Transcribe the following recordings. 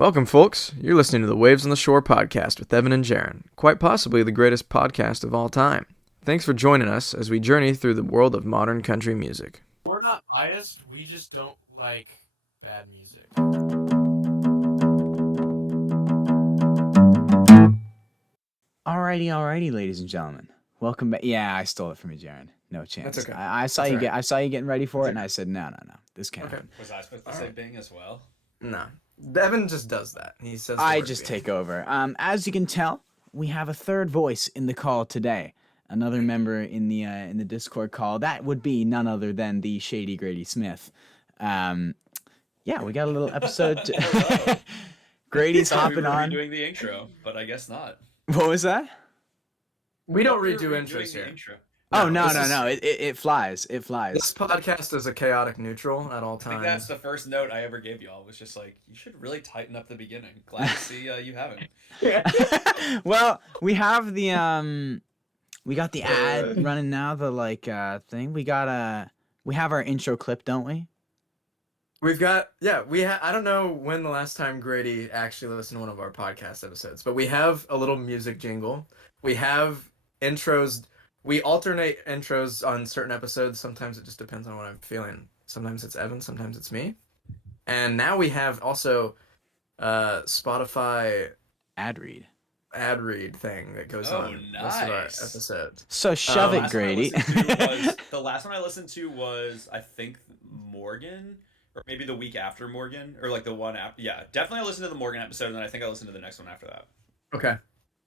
Welcome, folks. You're listening to the Waves on the Shore podcast with Evan and Jaron, quite possibly the greatest podcast of all time. Thanks for joining us as we journey through the world of modern country music. We're not biased, we just don't like bad music. Alrighty, ladies and gentlemen. Welcome back. Yeah, I stole it from you, Jaron. No chance. That's okay. I saw That's you all get. right. I saw you getting ready for it, and I said, no, this can't Okay. happen. Was I supposed to say Bing as well? No. Evan just does that. He says the I word just being. take over. As you can tell, we have a third voice in the call today. Another member in the Discord call. That would be none other than the Shady Grady Smith. Yeah, we got a little episode. Grady's Thought hopping we were on. doing the intro, but I guess not. What was that? We don't We were redo redoing intros the here. intro. Oh no! this is- It flies. It flies. This podcast is a chaotic neutral at all I think that's times. the first note I ever gave y'all. Was just like, you should really tighten up the beginning. Glad to see you haven't. Well, we have the we got the ad running now, the thing. We have our intro clip, don't we? We've got, I don't know when the last time Grady actually listened to one of our podcast episodes, but we have a little music jingle. We have intros. We alternate intros on certain episodes. Sometimes it just depends on what I'm feeling. Sometimes it's Evan, sometimes it's me. And now we have also Spotify Ad read. ad read thing that goes Oh, on most of our nice. episodes. So shove it, Last one I Grady. listened to was- the last one I listened to was, I think, Morgan, or maybe the week after Morgan, or like the one after. Yeah, definitely I listened to the Morgan episode, and then I think I listened to the next one after that. Okay.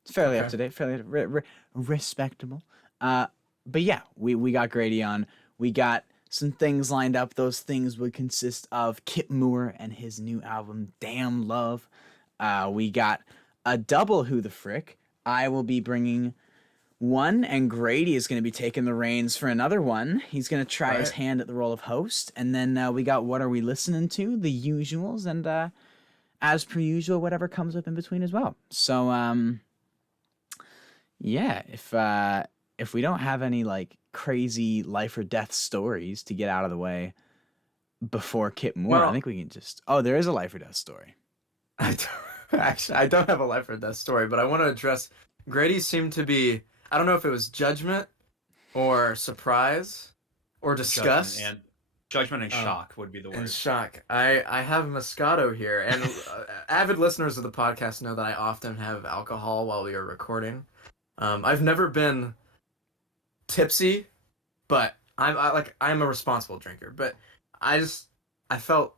It's fairly Okay. up to date, fairly respectable. But yeah, we got Grady on. We got some things lined up. Those things would consist of Kip Moore and his new album, Damn Love. We got a double Who the Frick. I will be bringing one, and Grady is going to be taking the reins for another one. He's going to try his Right. hand at the role of host. And then we got What Are We Listening To? The usuals. And as per usual, whatever comes up in between as well. So, yeah, if we don't have any like crazy life or death stories to get out of the way before Kip Moore, I Well- think we can just. Oh, there is a life or death story. I don't have a life or death story, but I want to address Grady seemed to be, I don't know if it was judgment or surprise or disgust Judgment and Oh, shock would be the and word. shock. I have Moscato here, and avid listeners of the podcast know that I often have alcohol while we are recording. I've never been tipsy, but I'm a responsible drinker. But I felt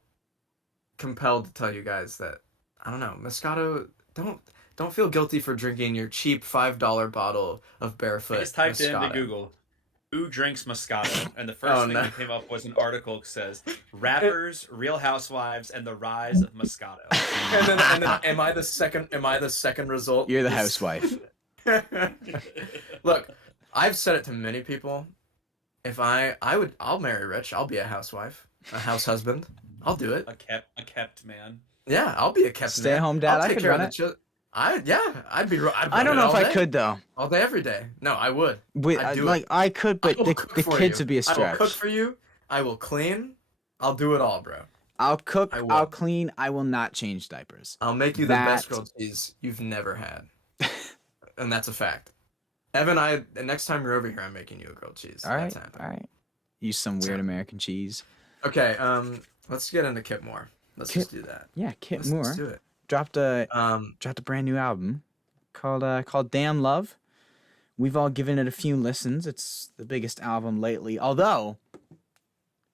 compelled to tell you guys that I don't know, Moscato. Don't feel guilty for drinking your cheap $5 bottle of I Barefoot just typed Moscato. into Google, who drinks Moscato, and the first Oh, thing no. that came up was an article that says rappers, Real Housewives, and the rise of Moscato. And then am I the second result? You're the Is- housewife. Look, I've said it to many people. If I'll marry rich. I'll be a housewife, a house husband. I'll do it. a kept man. Yeah, I'll be a kept Stay man. home dad, I'll I take could care run of it. the children. I'd I run don't it know all if I day. could though. All day, every day. No, I would. I'd do it. I could, but I will the cook the for kids you. would be a I will cook stretch. for you. I will clean. I'll do it all, bro. I'll cook. I will. I'll clean. I will not change diapers. I'll make you the best That- grilled cheese you've never had. And that's a fact. Evan, the next time you're over here, I'm making you a grilled cheese. All right, That's happening. all right. Use some weird So- American cheese. Okay, let's get into Kip Moore. Let's Kip- just do that. Yeah, Kip Let's Moore do it. dropped a Um, brand new album called Damn Love. We've all given it a few listens. It's the biggest album lately. Although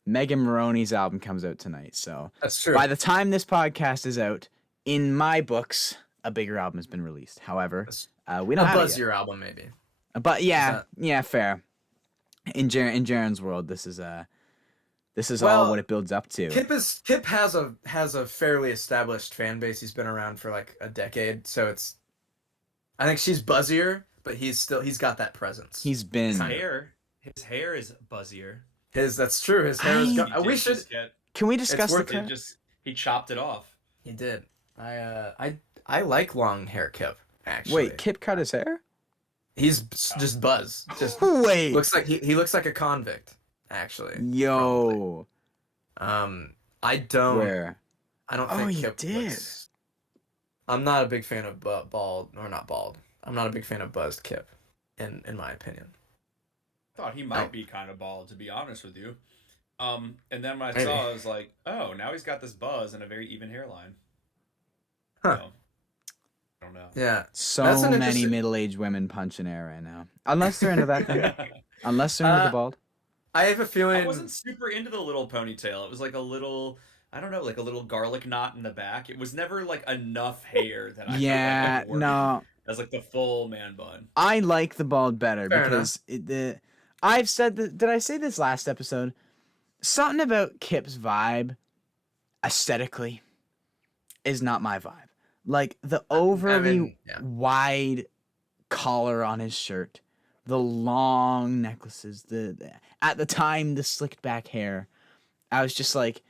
Megan Maroney's album comes out tonight, so that's true. by the time this podcast is out, in my books, a bigger album has been released. However, That's we a don't have it yet. buzzier album, maybe. But yeah, that- yeah, fair. In Jaron's world, this is Well, all what it builds up to. Kip has a fairly established fan base. He's been around for like a decade, so I think she's buzzier, but he's got that presence. He's been. His hair is buzzier. That's true. His hair is. I- Go- we should. Can we discuss the worth it, cut? He chopped it off. He did. I like long hair Kip. Actually, Wait, Kip cut his hair? he's just buzz. Just Wait. looks like he looks like a convict. Actually, Yo. I don't. Where? I don't Oh, think he Kip did. looks I'm not a big fan of bald or not bald. I'm not a big fan of buzzed Kip, in my opinion. Thought he Oh, might be kind of bald, to be honest with you. And then when I maybe. saw, I was like, oh, now he's got this buzz and a very even hairline. Huh. So I don't know. Yeah. That's So an many interesting. middle-aged women punching air right now. Unless they're into that thing. Unless they're into the Uh, bald. I have a I wasn't feeling. super into the little ponytail. It was like a little, I don't know, like a little garlic knot in the back. It was never like enough hair that I felt like it Yeah, worked no. as like the full man bun. I like the bald better Fair enough. because I've said that. Did I say this last episode? Something about Kip's vibe aesthetically is not my vibe. Like the I overly mean, yeah. wide collar on his shirt, the long necklaces, at the time the slicked back hair. I was just like,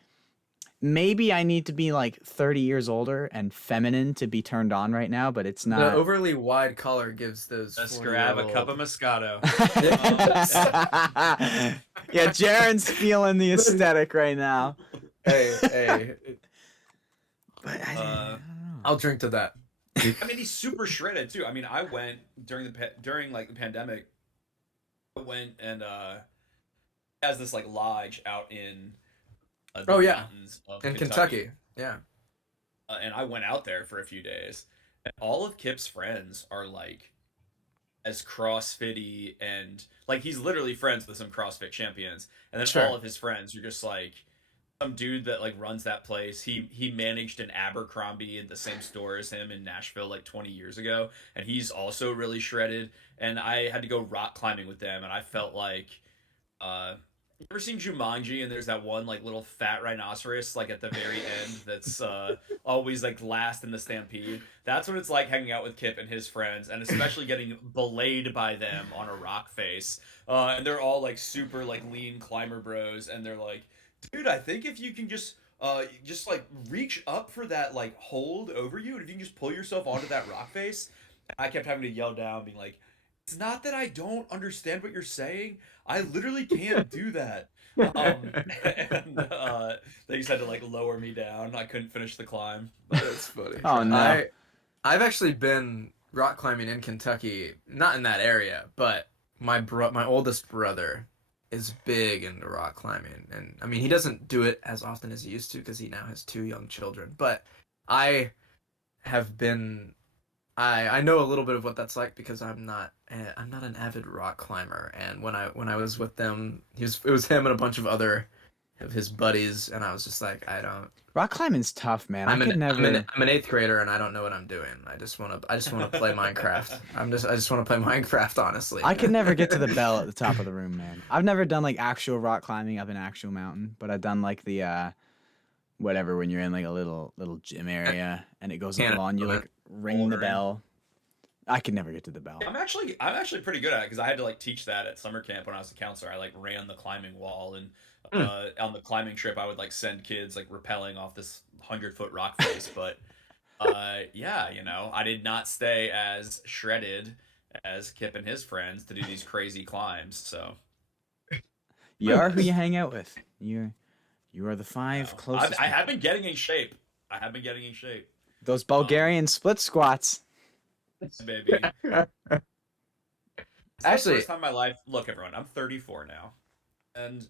maybe I need to be like 30 years older and feminine to be turned on right now, but it's The not. overly wide collar gives those Let's 40 grab year a cup old. of Moscato. Yes. Yeah, Jaron's feeling the aesthetic right now. Hey, But I Uh, don't know. I'll drink to that. I mean, he's super shredded too. I mean, I went during during like the pandemic. I went and has this like lodge out in the Oh yeah, mountains of in Kentucky, Kentucky. Yeah. and I went out there for a few days. And all of Kip's friends are like as CrossFitty and like he's literally friends with some CrossFit champions, and then all Sure. of his friends are just like some dude that like runs that place. He managed an Abercrombie in the same store as him in Nashville like 20 years ago, and he's also really shredded. And I had to go rock climbing with them, and I felt like you ever seen Jumanji and there's that one like little fat rhinoceros like at the very end that's always like last in the stampede. That's what it's like hanging out with Kip and his friends, and especially getting belayed by them on a rock face. And they're all like super like lean climber bros, and they're like, dude, I think if you can just like reach up for that like hold over you, and if you can just pull yourself onto that rock face. I kept having to yell down, being like, it's not that I don't understand what you're saying. I literally can't do that. And they just had to like lower me down. I couldn't finish the climb, but That's funny. they Oh tried. no. I've actually been rock climbing in Kentucky, not in that area, but my oldest brother is big into rock climbing, and I mean he doesn't do it as often as he used to because he now has two young children. But I have been I know a little bit of what that's like because I'm not an avid rock climber, and when I was with them, it was him and a bunch of other of his buddies, and I was just like I don't. Rock climbing's tough, man. I could never. I'm an eighth grader and I don't know what I'm doing. I just wanna play Minecraft. I just wanna play Minecraft honestly. I could never get to the bell at the top of the room, man. I've never done like actual rock climbing up an actual mountain, but I've done like the whatever when you're in like a little gym area and it goes up Can't on you like ring the Bouldering. bell. I could never get to the bell. I'm actually pretty good at it because I had to like teach that at summer camp when I was a counselor. I like ran the climbing wall, and Mm. on the climbing trip I would like send kids like rappelling off this 100-foot rock face. But yeah, I did not stay as shredded as Kip and his friends to do these crazy climbs. So You are who you hang out with. You are the five no. closest. I have people. been getting in shape. I have been getting in shape, Those Bulgarian split squats. baby. It's the Actually, first time in my life. Look, everyone, I'm 34 now, and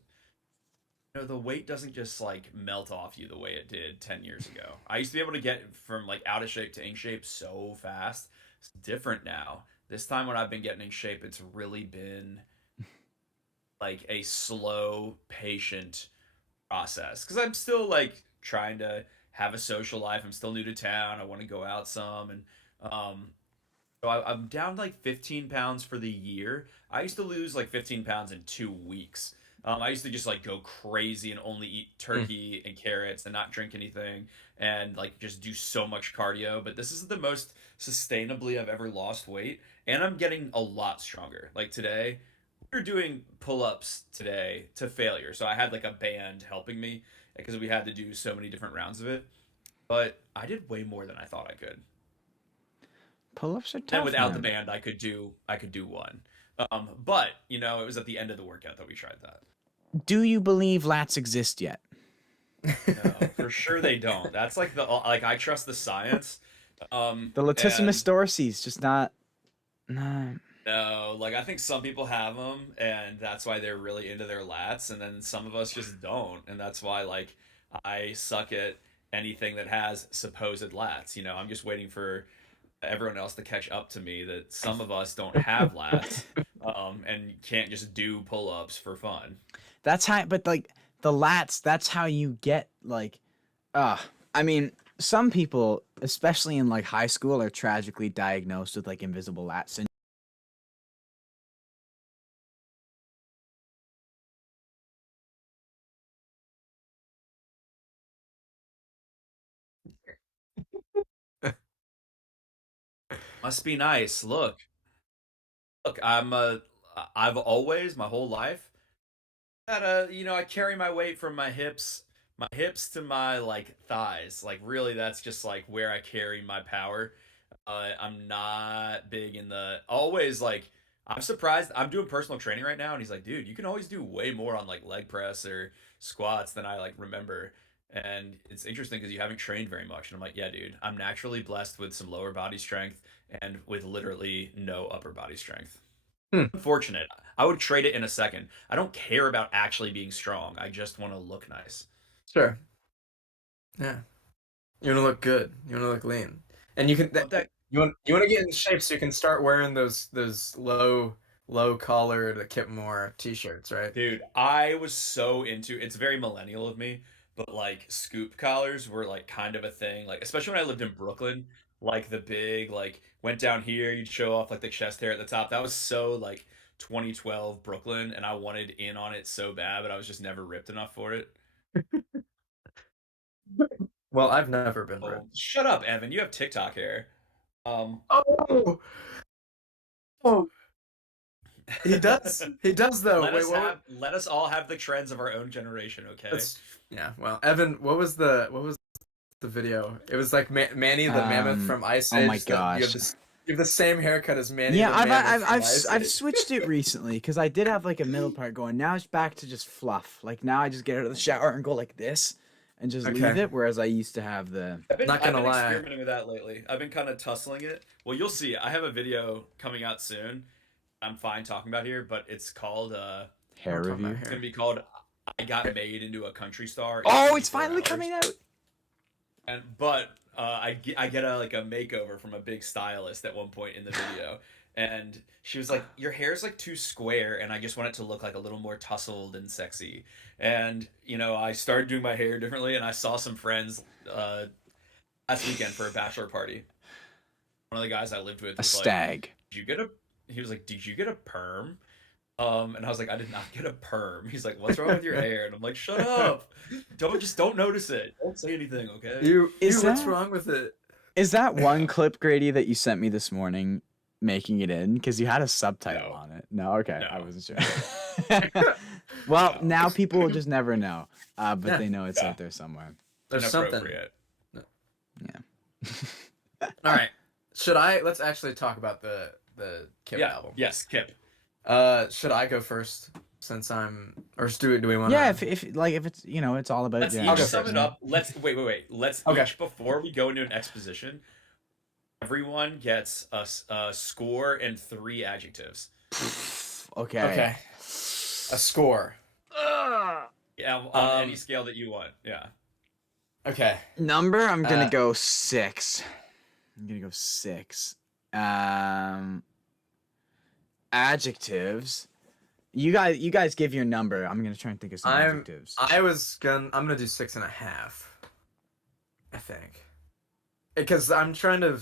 the weight doesn't just like melt off you the way it did 10 years ago. I used to be able to get from like out of shape to in shape so fast. It's different now. This time when I've been getting in shape, it's really been like a slow, patient process because I'm still like trying to have a social life. I'm still new to town. I want to go out some, and um, so I'm down like 15 pounds for the year. I used to lose like 15 pounds in 2 weeks. I used to just like go crazy and only eat mm, turkey and carrots and not drink anything and like just do so much cardio. But this is the most sustainably I've ever lost weight, and I'm getting a lot stronger. Like today, we were doing pull-ups today to failure. So I had like a band helping me because we had to do so many different rounds of it. But I did way more than I thought I could. Pull-ups are And tough, without the man. band, I could do one. But it was at the end of the workout that we tried that. Do you believe lats exist yet? No, for sure they don't. That's like I trust the science. The latissimus And dorsi is just not. Nah. no, like I think some people have them, and that's why they're really into their lats, and then some of us just don't, and that's why like I suck at anything that has supposed lats. You know, I'm just waiting for everyone else to catch up to me that some of us don't have lats, and can't just do pull-ups for fun. That's how, but like the lats, that's how you get like, uh, I mean, some people, especially in like high school, are tragically diagnosed with like invisible lat syndrome. Must be nice. Look, I've always my whole life had I carry my weight from my hips to my like thighs. Like really, that's just like where I carry my power. I'm not big in the always like. I'm surprised. I'm doing personal training right now, and he's like, "Dude, you can always do way more on like leg press or squats than I like remember." And it's interesting because you haven't trained very much. And I'm like, "Yeah, dude, I'm naturally blessed with some lower body strength and with literally no upper body strength. Hmm. Unfortunate. I would trade it in a second. I don't care about actually being strong. I just want to look nice." Sure. Yeah. You want to look good. You want to look lean, and you can. Want that You want to get in shape so you can start wearing those low collared Kip Moore t-shirts, right? Dude, I was so into it's very millennial of me, but like scoop collars were like kind of a thing. Like especially when I lived in Brooklyn, like the big like went down here, you'd show off like the chest hair at the top. That was so like 2012 Brooklyn and I wanted in on it so bad, but I was just never ripped enough for it. Well, I've never been Oh, ripped. shut up, Evan. You have TikTok hair. Um Oh, oh, he does. He does though. let Wait, us let us all have the trends of our own generation, okay? That's yeah. Well, Evan, what was the video? It was like Manny the mammoth from Ice Oh my Age. That gosh. you have the same haircut as Manny Yeah, the I've mammoth I've from I've Ice I've Age. switched it recently because I did have like a middle part going. Now it's back to just fluff. Like now I just get out of the shower and go like this, and just leave Okay, it. Whereas I used to have the. not I've gonna been lie. experimenting with that lately. I've been kind of tussling it. Well, you'll see. I have a video coming out soon. I'm fine talking about here, but it's called Hair Don't talk about review. it's gonna hair. be called "I Got Made into a Country Star in Oh, it's 24 finally Hours." coming out. And but I get a like a makeover from a big stylist at one point in the video, and she was like, "Your hair's like too square, and I just want it to look like a little more tussled and sexy." And I started doing my hair differently, and I saw some friends last weekend for a bachelor party. One of the guys I lived with A was like, stag. "Did you get a?" He was like, "Did you get a perm?" And I was like, "I did not get a perm." He's like, "What's wrong with your hair?" And I'm like, "Shut up! Don't notice it. Don't say anything, okay?" Is What's that wrong with it? is that one Yeah. clip, Grady, that you sent me this morning, making it in? Because you had a subtitle No, on it. No, okay, I no, wasn't sure. Well, no. now people will just never know, but Yeah, they know it's Yeah, out there somewhere. there's something. inappropriate. Yeah. All right. Let's actually talk about the Kip Yeah. album. Yes, Kip. Should I go first since or do we want Yeah, to? if it's it's all about Let's yeah. I'll each go sum first. it up. Let's wait. Let's Okay. each before we go into an exposition. Everyone gets a score and 3 adjectives. Okay. Okay. A score. Yeah, on any Um. scale that you want. Yeah. Okay. Number, I'm gonna Uh. go 6. I'm gonna go 6. Um, adjectives. You guys give your number. I'm gonna try and think of some adjectives. I'm gonna do 6.5. I think. Because I'm trying to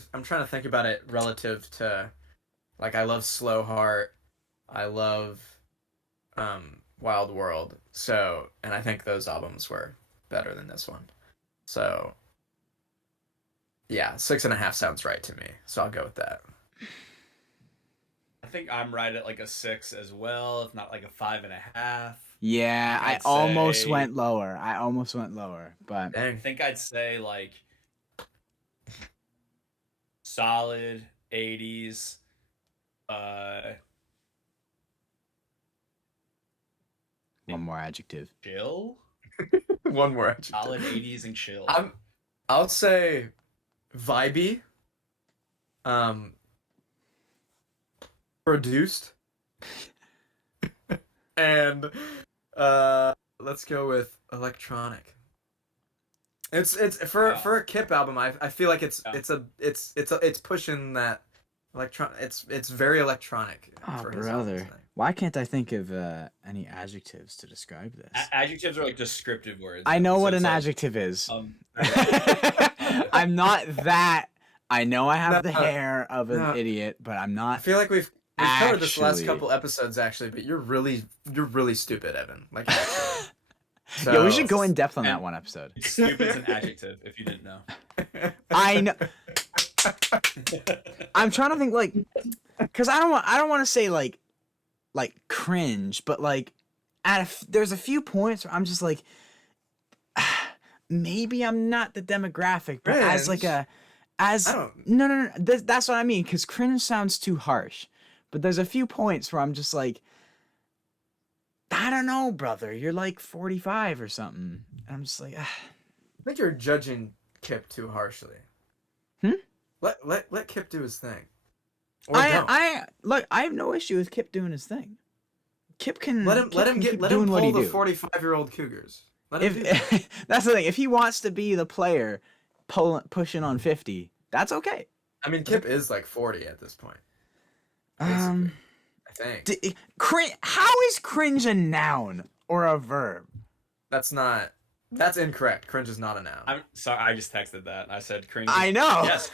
think about it relative to, like, I love Slow Heart, I love Wild World, and I think those albums were better than this one. So yeah, 6.5 sounds right to me. So I'll go with that. I think I'm right at like a 6 as well, if not like a 5.5. Yeah, I I'd almost say went lower. But I Dang. think I'd say like solid 80s. Uh, one more adjective. chill. One more Solid adjective. 80s and chill. I'll say vibey. Um, produced and let's go with electronic. It's for a Kip album. I feel like it's pushing that electron. It's very electronic Oh, for his albums. brother. Why can't I think of any adjectives to describe this? Adjectives are like descriptive words. I know So what it's an like, adjective is. Okay. I'm not that. I know I have the No, hair of an no. idiot, but I'm I not. feel like we've covered this the last Actually. couple episodes actually, but you're really stupid, Evan. Like actually. Yo, we So- should go in depth on that And- one episode. Stupid's an adjective, if you didn't know. I know. I'm trying to think like, cause I don't want to say like cringe, but like there's a few points where I'm just like, maybe I'm not the demographic, but as like Cringe? a as I don't- no, that's what I mean, cause cringe sounds too harsh, but there's a few points where I'm just like, I don't know, brother, you're like 45 or something, and I'm just like, I think you're judging Kip too harshly. Hmm? Let Kip do his thing. Or don't. I look, I have no issue with Kip doing his thing. Kip can let him keep let doing him what he pull the do. 45-year-old Cougars. Let him do that. If that's the thing, if he wants to be the player pushing on 50, that's okay. I mean, Kip is like 40 at this point. Basically, I think. How is cringe a noun or a verb? That's incorrect. Cringe is not a noun. I'm sorry, I just texted that. I said cringe. I know. Yes,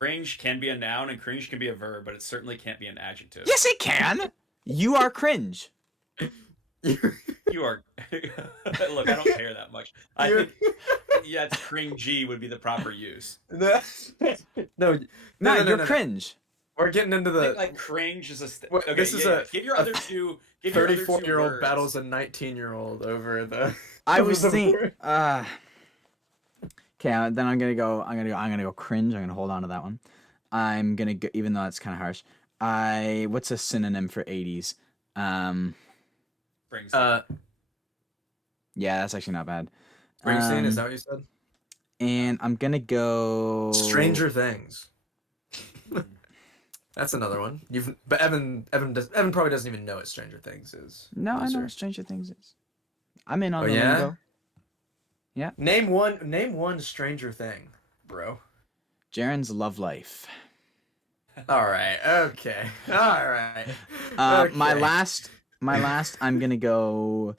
cringe can be a noun and cringe can be a verb, but it certainly can't be an adjective. Yes, it can. You are cringe. You are. Look, I don't care that much. I think, yeah, it's cringy would be the proper use. no, You're cringe. We're getting into I think, the like cringe is a. Wait, Okay, this is a give your other two. Give your other two 34-year-old words. battles a 19-year-old over the. I over was the thinking. word. Okay, then I'm gonna go cringe. I'm gonna hold on to that one. I'm gonna go, even though it's kind of harsh. What's a synonym for 80s? Springsteen. Yeah, that's actually not bad. Springsteen, is that what you said? And I'm gonna go Stranger Things. That's another one. But Evan probably doesn't even know what Stranger Things is. No, I know Loser. what Stranger Things is. I'm in on Oh, the yeah? lingo. Name one Stranger Thing, bro. Jaron's love life. All right. Okay. All right. My Okay. last, I'm gonna go.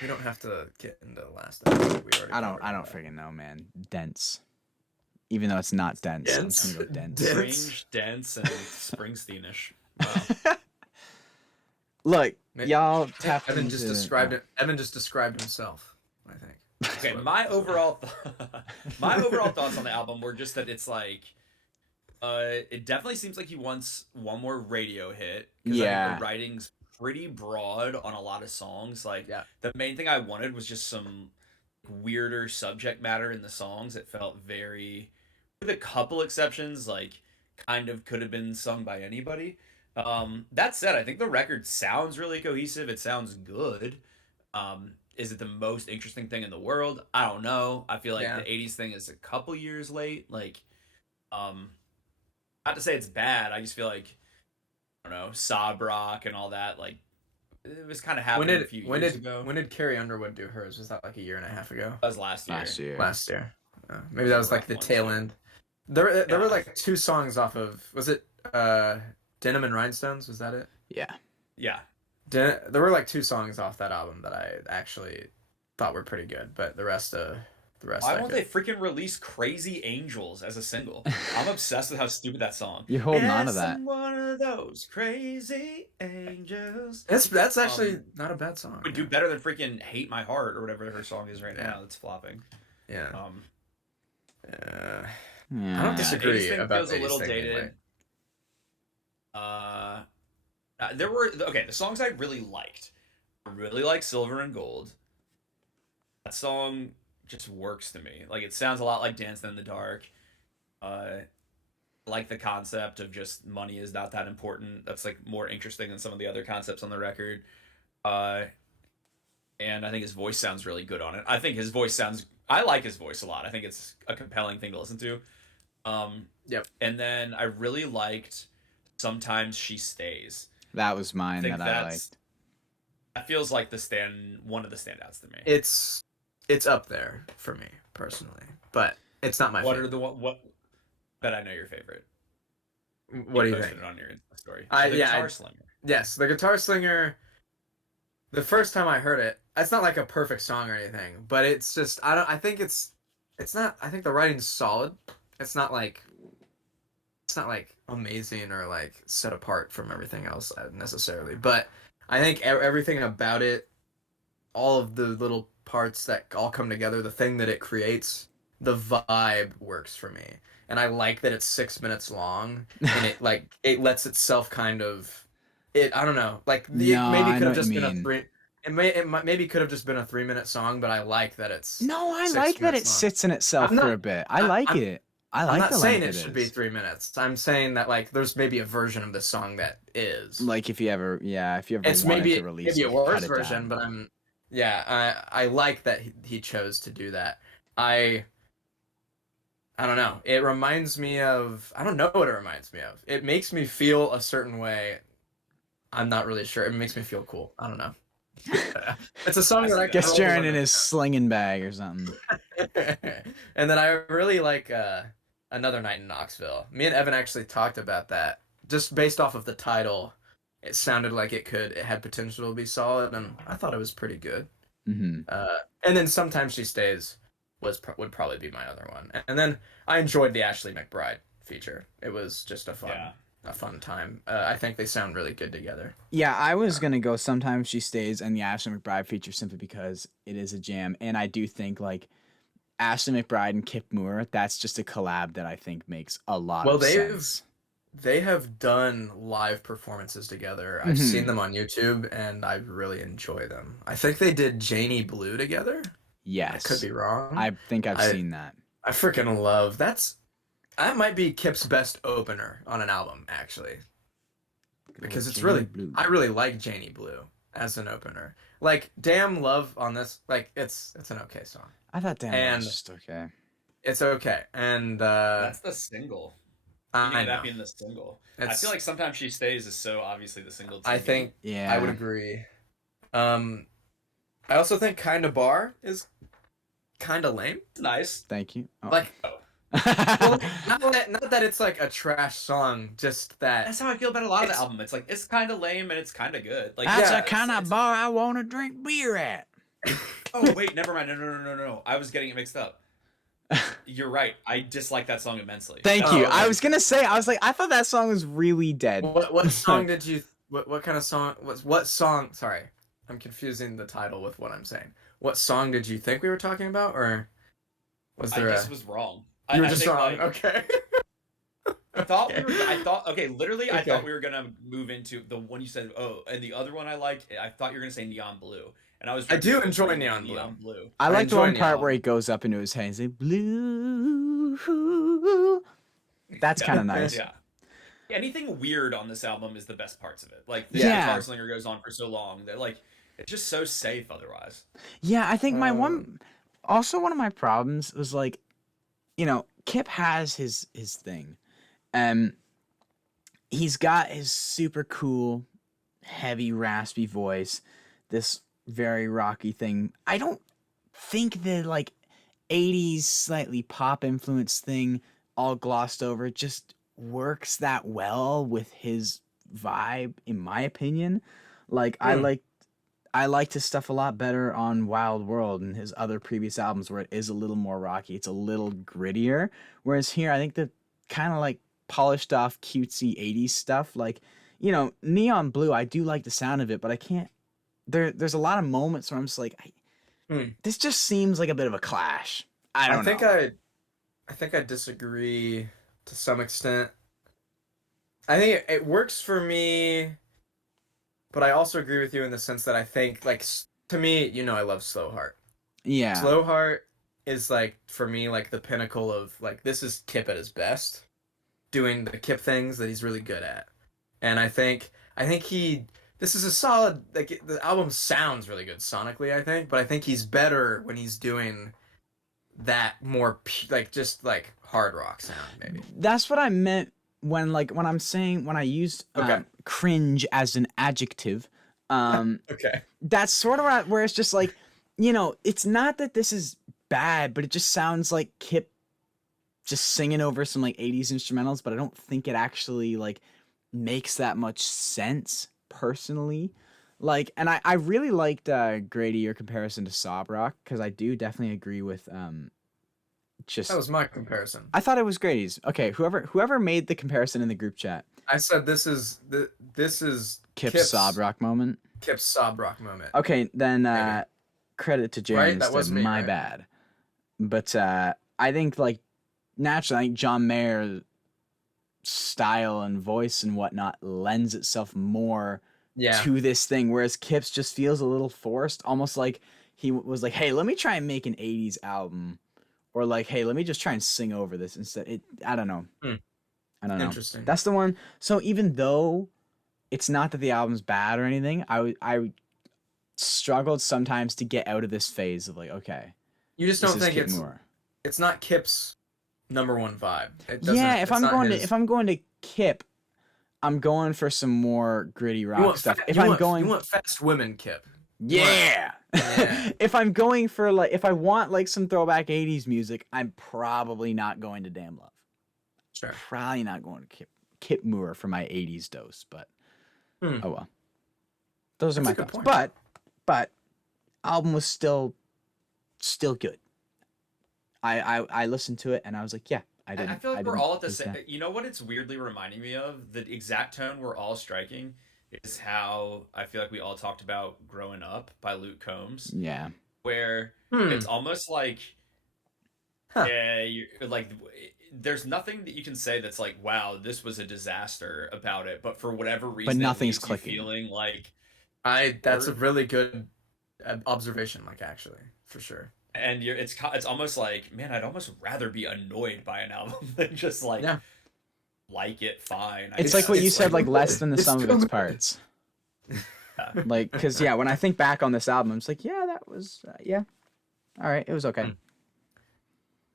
We don't have to get into the last episode. We already I don't covered that. freaking know, man. Dense. Even though it's not dense, I'm Dense? just gonna go dense. Dense. Cringe, dense, and Springsteen-ish. Wow. Look, Maybe- y'all tapped Evan into. just described it. Evan just described himself, I think. Okay, my overall thoughts on the album were just that it's like, it definitely seems like he wants one more radio hit. 'Cause I Yeah. think the writing's pretty broad on a lot of songs. Like, Yeah. the main thing I wanted was just some weirder subject matter in the songs. It felt very, with a couple exceptions, like kind of could have been sung by anybody. That said, I think the record sounds really cohesive. It sounds good. Is it the most interesting thing in the world? I don't know. I feel like Yeah. the 80s thing is a couple years late. Like, not to say it's bad. I just feel like, I don't know, Sob Rock and all that, like, it was kind of happening a few years ago. When did Carrie Underwood do hers? Was that like a year and a half ago? That was last year. Last year. Maybe that was like the Rough one, tail too. end. There Yeah. were like 2 songs off of. Was it Denim and Rhinestones? Was that it? Yeah. Yeah. There were like 2 songs off that album that I actually thought were pretty good, but the rest. Why I won't they could- freaking release Crazy Angels as a single? I'm obsessed with how stupid that song. You're holding on to Yes, that. I'm one of those crazy angels. That's actually not a bad song. Would do better than freaking Hate My Heart or whatever her song is right Yeah. now that's flopping. Yeah. Yeah. I don't disagree 80s thing about feels the a little 80s thing dated. anyway. There were the songs I really liked. I really like Silver and Gold. That song just works to me. Like, it sounds a lot like Dancing in the Dark. I like the concept of just money is not that important. That's like more interesting than some of the other concepts on the record. and I think his voice sounds really good on it. I think his voice sounds. I like his voice a lot. I think it's a compelling thing to listen to. Yep. And then I really liked Sometimes She Stays. That was I mine think that I liked. that feels like one of the standouts to me. It's up there for me personally, but it's not my What favorite. are the what? Bet I know your favorite. What do you posted think? it on your Insta story. I- The yeah, Guitar I- Slinger. Yes, the Guitar Slinger. The first time I heard it, it's not like a perfect song or anything, but it's just I don't. I think it's not. I think the writing's solid. It's not like amazing or like set apart from everything else necessarily, but I think everything about it, all of the little parts that all come together, the thing that it creates, the vibe works for me. And I like that it's 6 minutes long and it lets itself kind of I don't know, like it No, maybe I could know have what you just been a mean. three maybe could have just been a 3 minute song, but I like that it's No, I six like that minutes it long. sits in itself I'm for not- a bit. I like I'm- it. I I'm like not the saying length it it should be is. 3 minutes. I'm saying that like there's maybe a version of this song that is. Like if you ever It's wanted maybe to release maybe it, a you could cut worse it version, down. but I like that he chose to do that. I don't know. It reminds me of I don't know what it reminds me of. It makes me feel a certain way. I'm not really sure. It makes me feel cool. I don't know. It's a song I that see I that. Guess roll Jaron with in his slinging bag or something. And then I really like Another Night in Knoxville. Me and Evan actually talked about that. Just based off of the title, it sounded like it had potential to be solid, and I thought it was pretty good. Hmm. And then Sometimes She Stays would probably be my other one. And then I enjoyed the Ashley McBride feature. It was just a fun time. I think they sound really good together. Yeah, I was gonna go Sometimes She Stays and the Ashley McBride feature simply because it is a jam, and I do think like Ashley McBride and Kip Moore, that's just a collab that I think makes a lot Well, of sense. they have done live performances together. I've Mhm. seen them on YouTube, and I really enjoy them. I think they did Janie Blue together. Yes, I could be wrong. I think I've I- seen that. I freaking love that might be Kip's best opener on an album, actually, because it's Janie really Blue. I really like Janie Blue as an opener. Like Damn Love on this, like it's an okay song. I thought Damn Love and- was just okay. It's okay, and That's the single. You I need that know. being the single. I It's- feel like Sometimes She Stays is so obviously the single. To I me. think Yeah, I would agree. I also think Kinda Bar is kinda lame. It's nice. Thank you. Oh. Like, well, not that it's like a trash song, just that That's how I feel about a lot of the It's- album. It's like it's kind of lame and it's kind of good. Like That's yeah, the kind of it's- bar I want to drink beer at. Oh wait, never mind. No. I was getting it mixed up. You're right. I dislike that song immensely. Thank Oh, you. okay. I was gonna say, I was like, I thought that song was really dead. what song did you what kind of song what song sorry, I'm confusing the title with what I'm saying. What song did you think we were talking about, or was I there just was wrong. you were I just think, wrong? like, Okay. I thought literally I Okay. thought we were gonna move into the one you said. Oh, and the other one I liked. I thought you were gonna say Neon Blue, and I was. I do really enjoy hoping Neon Neon Blue. Blue. I I like the one enjoy part Neon. where he goes up into his head and say blue. That's kind of nice. Yeah. Anything weird on this album is the best parts of it. Like the Yeah. Guitar Slinger goes on for so long that like it's just so safe otherwise. Yeah, I think my Um, one, also one of my problems was like, you know, Kip has his thing, and he's got his super cool, heavy, raspy voice, this very rocky thing. I don't think the like 80s slightly pop influence thing all glossed over just works that well with his vibe, in my opinion. Like I liked his stuff a lot better on Wild World and his other previous albums where it is a little more rocky. It's a little grittier. Whereas here, I think the kind of like polished off cutesy 80s stuff, like, you know, Neon Blue, I do like the sound of it, but I can't, there's a lot of moments where I'm just like, this just seems like a bit of a clash. I don't know. I think I disagree to some extent. I think it works for me, but I also agree with you in the sense that I think, like, to me, you know, I love Slow Heart. Yeah. Slow Heart is, like, for me, like, the pinnacle of, like, this is Kip at his best, doing the Kip things that he's really good at. And I think he this is a solid, like, the album sounds really good sonically, I think, but I think he's better when he's doing that more like just like hard rock sound maybe. That's what I meant when I used Okay. cringe as an adjective. Okay. That's sort of where it's just like, you know, it's not that this is bad, but it just sounds like Kip just singing over some like 80s instrumentals, but I don't think it actually like makes that much sense personally. Like, and I really liked Grady, your comparison to Sob Rock, because I do definitely agree with just That was my comparison. I thought it was Grady's. Okay, whoever made the comparison in the group chat, I said this is Kip's Sob Rock moment. Kip's sob rock moment. Okay, then Maybe. credit to Jaron Right? That instead. was me, My right? bad. But I think like naturally, I think John Mayer's style and voice and whatnot lends itself more Yeah. to this thing, whereas Kip's just feels a little forced, almost like he was like, "Hey, let me try and make an '80s album," or like, "Hey, let me just try and sing over this instead." I don't know. Hmm. I don't know. Interesting. That's the one. So even though it's not that the album's bad or anything, I struggled sometimes to get out of this phase of like, okay, You just this don't is think Kip Moore. it's not Kip's number one vibe. It doesn't, Yeah, if it's not his, if I'm going to Kip, I'm going for some more gritty you rock want stuff. you want fast women, Kip. Yeah. Yeah. If I'm going for like, if I want like some throwback 80s music, I'm probably not going to Damn Love. Sure. Probably not going to Kip Moore for my 80s dose, but Hmm. oh well. Those are That's my a good thoughts. point. But album was still good. I listened to it and I was like, yeah, I didn't. I feel like we're didn't all at the think same. that. You know what it's weirdly reminding me of? The exact tone we're all striking is how I feel like we all talked about "Growing Up" by Luke Combs, Yeah. where Hmm. it's almost like, Huh. yeah, you're like, there's nothing that you can say that's like, wow, this was a disaster about it, but for whatever reason, nothing's it leaves you clicking. feeling like, That's a Or- really good observation, like, actually, for sure. and it's almost like, man, I'd almost rather be annoyed by an album than just like Yeah. like it fine. It's like what you it's said, like- like less than the it's sum of its good. parts. Yeah. Like, cause yeah, when I think back on this album, it's like, yeah, that was yeah, all right, it was okay. Hmm.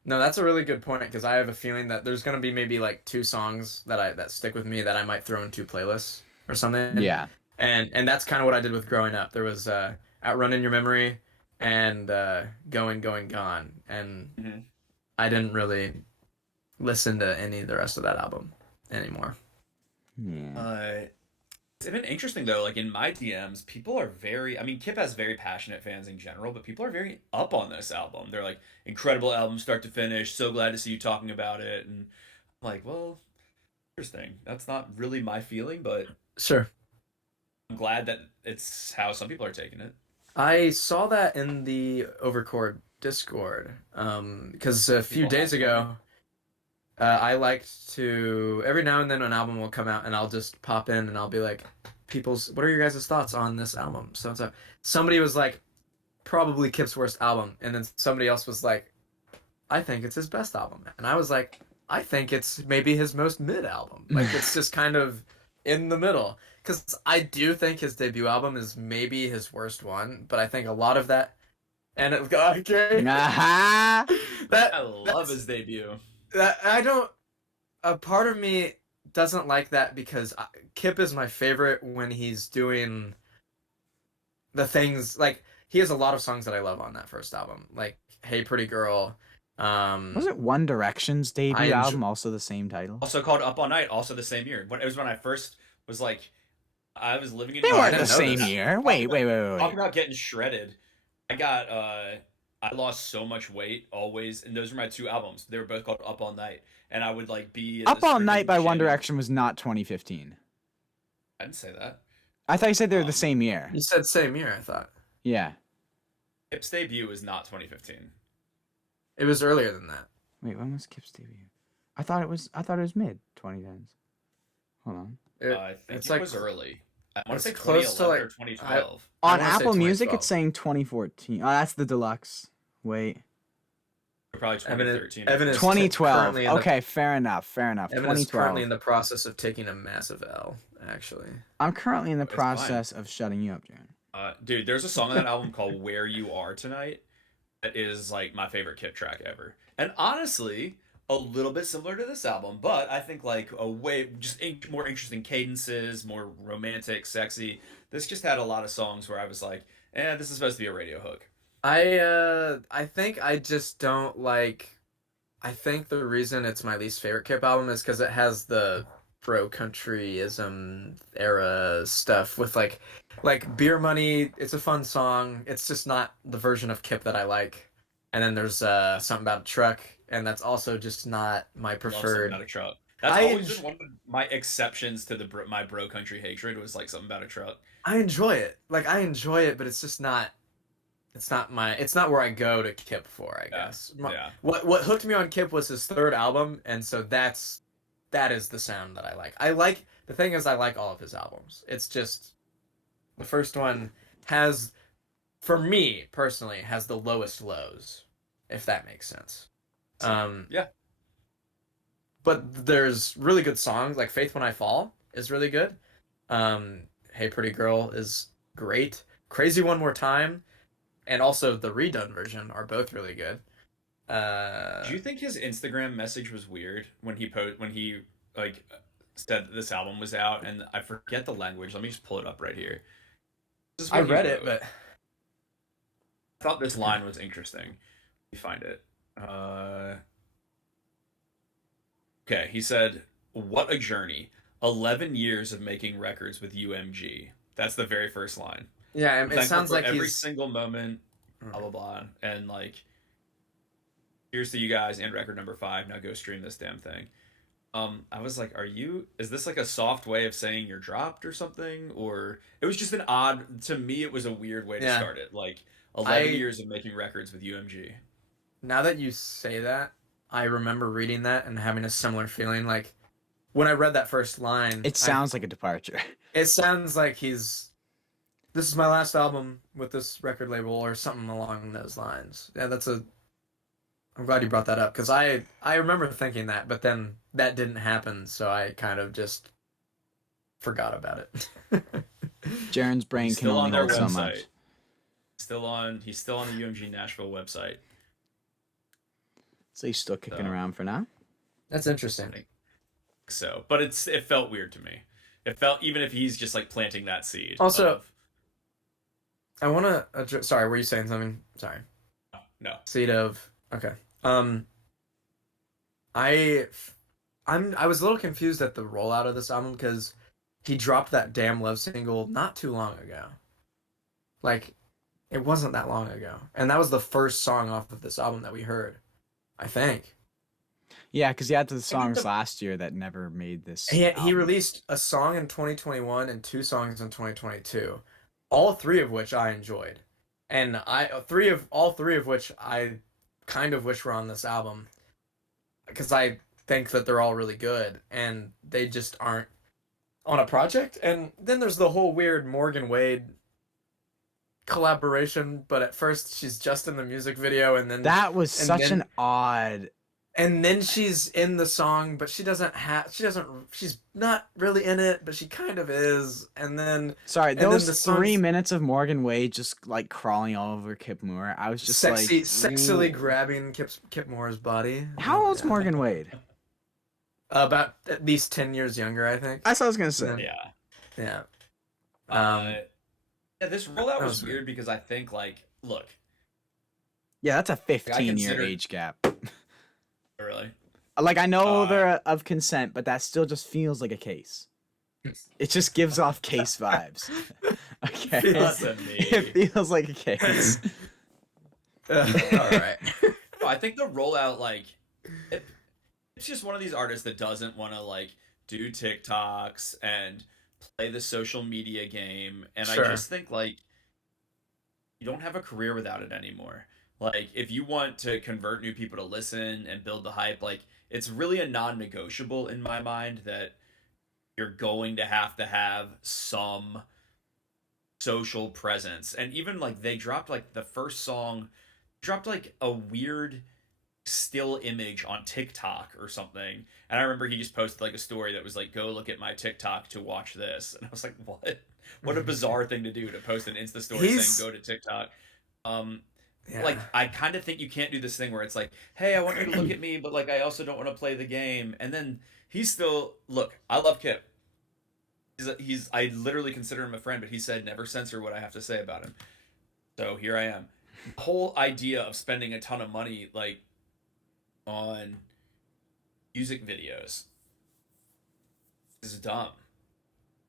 No, that's a really good point, because I have a feeling that there's gonna be maybe like 2 songs that stick with me that I might throw in 2 playlists or something. Yeah, And that's kind of what I did with Growing Up. There was Outrun in Your Memory and Going Going Gone, and Mhm. I didn't really listen to any of the rest of that album anymore. yeah. It's been interesting though. Like in my DMs, people are very. I mean, Kip has very passionate fans in general, but people are very up on this album. They're like, incredible album, start to finish. So glad to see you talking about it. And I'm like, well, interesting. That's not really my feeling, but Sure. I'm glad that it's how some people are taking it. I saw that in the Overcord Discord, because a few People days have ago, I liked to, every now and then an album will come out and I'll just pop in and I'll be like, what are your guys' thoughts on this album? So somebody was like, probably Kip's worst album, and then somebody else was like, I think it's his best album, and I was like, I think it's maybe his most mid album. Like, it's just kind of in the middle, because I do think his debut album is maybe his worst one, but I think a lot of that, and okay, Aha! that I love that's- his debut. that I don't. A part of me doesn't like that, because Kip is my favorite when he's doing the things, like, he has a lot of songs that I love on that first album, like Hey Pretty Girl. Was it One Direction's debut I album also the same title? Also called Up All Night, also the same year. When it was when I first was like, I was living in. They I weren't didn't the know same this. year. Wait. Talking about getting shredded. I lost so much weight always, and those were my 2 albums. They were both called Up All Night, and I would like be in Up this All freaking Night by One gym. Direction was not 2015. I didn't say that. I thought you said they were the Um, same year. You said same year, I thought. Yeah. Kip's debut was not 2015. It was earlier than that. Wait, when was Kip's debut? I thought it was mid 2010s. Hold on. I think it's it like was early. I want it's to say close to, 2011 like, or 2012. I On wanna say Apple Music, 2012. it's saying 2014. Oh, that's the deluxe. Wait. Probably Evan 2013. Evan is 2012. currently in the- Okay, fair enough. Evan is 2012. currently in the process of taking a massive L actually. I'm currently in the It's fine. process of shutting you up, Jaron. Dude, there's a song on that album called "Where You Are Tonight" that is like my favorite Kip track ever, and honestly, a little bit similar to this album, but I think like a way just more interesting cadences, more romantic, sexy. This just had a lot of songs where I was like, this is supposed to be a radio hook. I think I just don't like. I think the reason it's my least favorite Kip album is because it has the bro countryism era stuff with like Beer Money. It's a fun song. It's just not the version of Kip that I like. And then there's something about a truck, and that's also just not my Love something preferred. about a truck. That's I always en- been one of my exceptions to my bro country hatred was like something about a truck. I enjoy it. Like I enjoy it, but it's just not. It's not where I go to Kip for, I Yeah, guess. yeah. What hooked me on Kip was his third album, and so that is the sound that I like. The thing is I like all of his albums. It's just the first one has, for me personally, has the lowest lows, if that makes sense. Yeah. But there's really good songs, like Faith When I Fall is really good. Hey Pretty Girl is great. Crazy One More Time and also the redone version are both really good. Do you think his Instagram message was weird when he like said that this album was out? And I forget the language. Let me just pull it up right here. This is I what he read it, wrote. but I thought this line was interesting. Let me find it. Okay, he said, "What a journey! 11 years of making records with UMG." That's the very first line. yeah, I'm it thankful sounds for like every he's single moment. Blah blah blah. And like, here's to you guys and record number 5. Now go stream this damn thing. I was like, is this like a soft way of saying you're dropped or something? Or it was just an odd, to me, it was a weird way to yeah. start it. Like 11 I years of making records with UMG. Now that you say that, I remember reading that and having a similar feeling. Like when I read that first line, It sounds like a departure. it sounds like this is my last album with this record label or something along those lines. Yeah, I'm glad you brought that up because I remember thinking that, but then that didn't happen, so I kind of just forgot about it. Jaron's brain He's can still only on their hold so website. much. He's still on the UMG Nashville website. So he's still kicking So- around for now. That's interesting. So, but it felt weird to me. It felt, even if he's just like planting that seed. Also- of, I want to address. Sorry, were you saying something? Sorry. no. Seed of okay. I I was a little confused at the rollout of this album because he dropped that Damn Love single not too long ago. Like it wasn't that long ago, and that was the first song off of this album that we heard. I think Yeah, because he had the songs the- last year that never made this. he album. released a song in 2021 and 2 songs in 2022, all 3 of which I enjoyed, and all three of which I kind of wish were on this album because I think that they're all really good and they just aren't on a project. And then there's the whole weird Morgan Wade collaboration, but at first she's just in the music video and then That was and such then- an odd. and then she's in the song, but she's not really in it, but she kind of is. And then Sorry, then those the 3 songs- minutes of Morgan Wade just like crawling all over Kip Moore. I was just sexily like, grabbing Kip Moore's body. how old's Yeah. Morgan Wade? About at least 10 years younger, I think. That's what I was gonna say. Yeah. Yeah. Yeah, this rollout that was was weird because I think, like, look, Yeah, that's a 15-year consider- age gap. really, Like I know Uh, they're of consent, but that still just feels like a case. It just gives off case vibes. Okay, Feels- to me. it feels like a case. All right. No, I think the rollout, like, it's just one of these artists that doesn't want to like do TikToks and play the social media game, and Sure. I just think like you don't have a career without it anymore. Like, if you want to convert new people to listen and build the hype, like, it's really a non-negotiable in my mind that you're going to have some social presence. And even like they dropped like the first song, dropped like a weird still image on TikTok or something. And I remember he just posted like a story that was like, "Go look at my TikTok to watch this." And I was like, "What? What a bizarre thing to do, to post an Insta story saying He's go to TikTok." Um, yeah. like I kind of think you can't do this thing where it's like, "Hey, I want you to look at me, but like I also don't want to play the game." And then he's still look. I love Kip. He's I literally consider him a friend, but he said never censor what I have to say about him. So here I am. The whole idea of spending a ton of money like on music videos is dumb.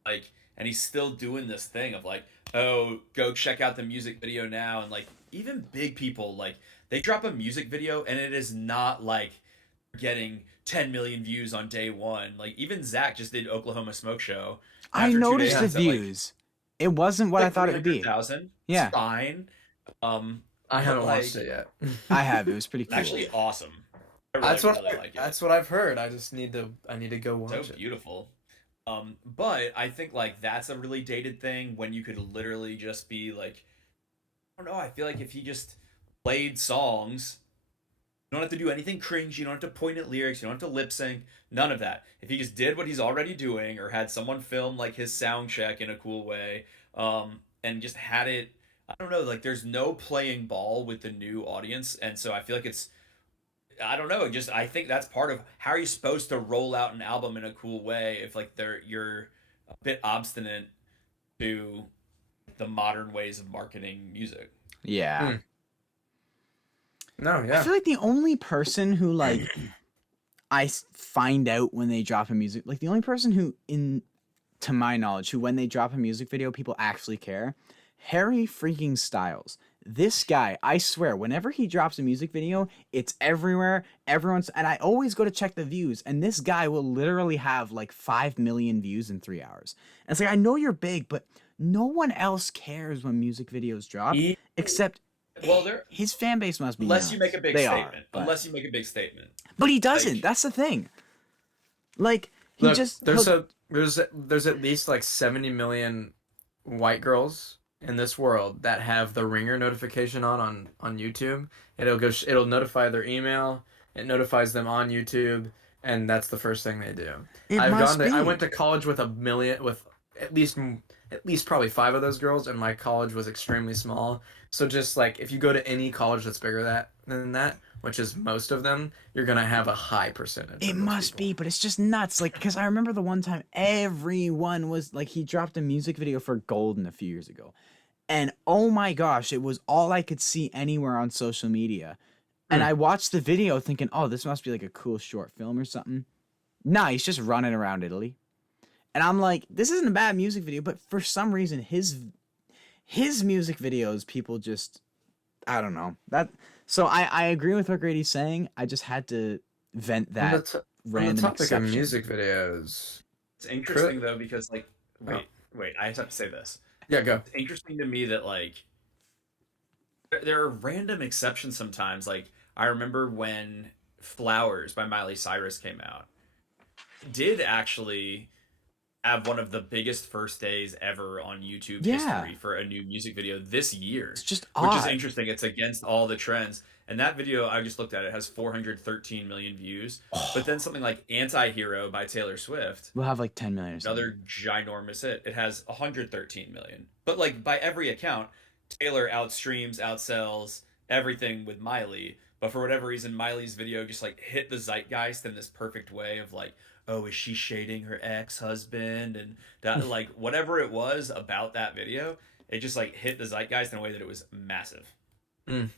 Like, and he's still doing this thing of like, oh, go check out the music video now, and like even big people like they drop a music video and it is not like getting 10 million views on day one. Like even Zach just did Oklahoma Smoke Show. I After two noticed days, the it's at like views. It wasn't what I thought it would be. 300,000. It's Yeah, fine. I But haven't watched like it yet. I have. It was pretty it's cool. actually awesome. I really, That's what really like it. that's what I've heard. I need to go So watch it. beautiful. But I think like that's a really dated thing when you could literally just be like, I don't know. I feel like if he just played songs, you don't have to do anything cringe. You don't have to point at lyrics. You don't have to lip sync. None of that. If he just did what he's already doing, or had someone film like his sound check in a cool way, and just had it. I don't know. Like there's no playing ball with the new audience, and so I feel like it's I don't know. Just I think that's part of how are you supposed to roll out an album in a cool way if like you're a bit obstinate to the modern ways of marketing music. Yeah. Hmm. No, I yeah. feel like the only person who like find out when they drop a music, like the only person who to my knowledge who when they drop a music video people actually care, Harry freaking Styles. This guy, I swear, whenever he drops a music video, it's everywhere. Everyone's and I always go to check the views, and this guy will literally have like 5 million views in 3 hours. And it's like I know you're big, but no one else cares when music videos drop He, except well, there his fan base must be unless you make nuts. a big They statement. are, but Unless you make a big statement. he doesn't. Like That's the thing. Like he Look, just there's at least like 70 million white girls in this world that have the ringer notification on YouTube. It'll notify their email. It notifies them on YouTube, and that's the first thing they do. it must be. I went to college with at least probably 5 of those girls, and my college was extremely small. So just like if you go to any college that's bigger than that, which is most of them, you're gonna have a high percentage. It of those must people. be, but it's just nuts. Like, because I remember the one time everyone was like, he dropped a music video for Golden a few years ago. And oh my gosh, it was all I could see anywhere on social media. And Hmm. I watched the video thinking, oh, this must be like a cool short film or something. Nah, he's just running around Italy. And I'm like, this isn't a bad music video, but for some reason, his music videos, people just, I don't know. So I agree with what Grady's saying. I just had to vent On that the random topic exception. of music videos. it's interesting though because like Oh. wait, I have to say this. Yeah, go. It's interesting to me that like there are random exceptions sometimes. Like I remember when Flowers by Miley Cyrus came out. It did actually have one of the biggest first days ever on YouTube Yeah. history for a new music video this year, It's just which is odd. interesting. It's against all the trends. And that video, I just looked at it, has 413 million views. But then something like Anti-Hero by Taylor Swift, We'll have like 10 million or something. another ginormous hit, it has 113 million. But like by every account, Taylor outstreams, outsells everything with Miley. But for whatever reason, Miley's video just like hit the zeitgeist in this perfect way of like, oh, is she shading her ex-husband? And that like whatever it was about that video, it just like hit the zeitgeist in a way that it was massive. Mm.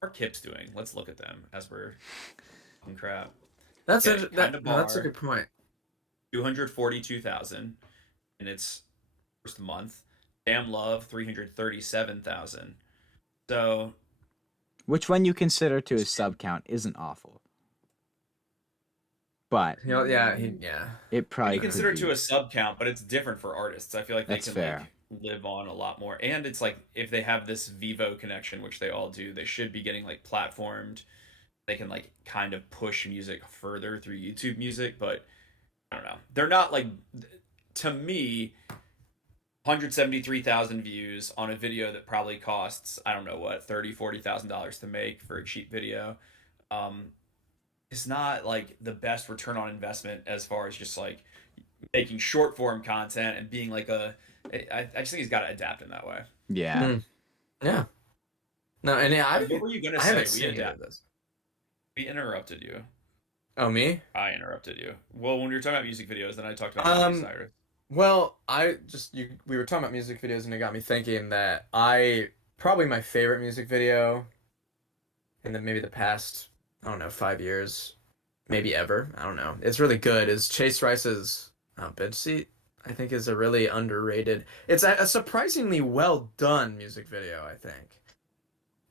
How are Kip's doing? Let's look at them as we're talking crap. That's Okay, that's a Bar. good point. 242,000 in its first month. Damn Love 337,000. So Which one you consider to a sub count isn't awful. But You know, yeah. it probably you consider it could to be. a sub count, but it's different for artists. I feel like they That's can fair. like live on a lot more. And it's like if they have this Vivo connection, which they all do, they should be getting like platformed. They can like kind of push music further through YouTube Music, but I don't know. They're not like to me 173,000 views on a video that probably costs I don't know what $30,000-$40,000 to make for a cheap video. is not like the best return on investment as far as just like making short form content and being like I just think he's got to adapt in that way. Yeah. Mm, yeah. No, and yeah, What were you gonna I say? haven't seen either of this. We interrupted you. Oh, me? I interrupted you. Well, when we were talking about music videos, then I talked about Miley Um, Cyrus. Well, we were talking about music videos, and it got me thinking that probably my favorite music video in maybe the past, I don't know, 5 years, maybe ever, I don't know. It's really good. Is Chase Rice's Bench Seat? I think is a really underrated. It's a surprisingly well done music video, I think.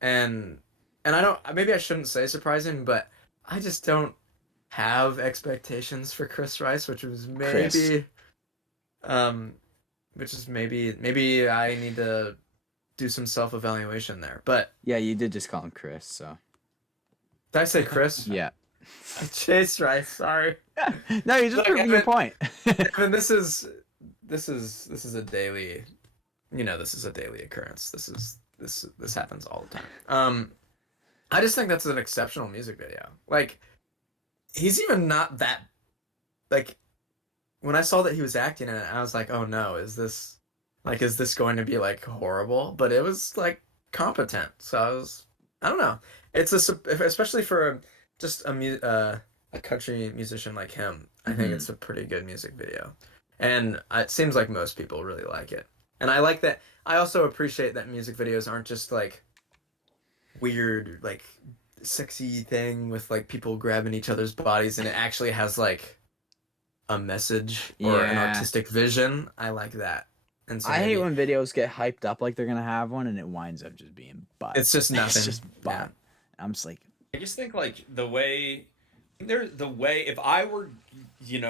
And I don't, maybe I shouldn't say surprising, but I just don't have expectations for Chris Rice, Chris. um maybe I need to do some self-evaluation there. But Yeah, you did just call him Chris, so. did I say Chris? Yeah. Chase Rice, sorry. No, you're just Look, proving your point. Evan, this is a daily, this is a daily occurrence. This happens all the time. I just think that's an exceptional music video. Like, he's even not that, like, when I saw that he was acting in it, I was like, oh no, is this going to be like horrible? But it was like competent. So I don't know. Especially for just a country musician like him, I think it's a pretty good music video. And it seems like most people really like it. And I like that. I also appreciate that music videos aren't just like weird, like sexy thing with like people grabbing each other's bodies, and it actually has like a message or an artistic vision. I like that. And so I hate when videos get hyped up like they're gonna have one and it winds up just being butt. it's just nothing. It's just butt. Yeah. I'm just like, I just think like the way if I were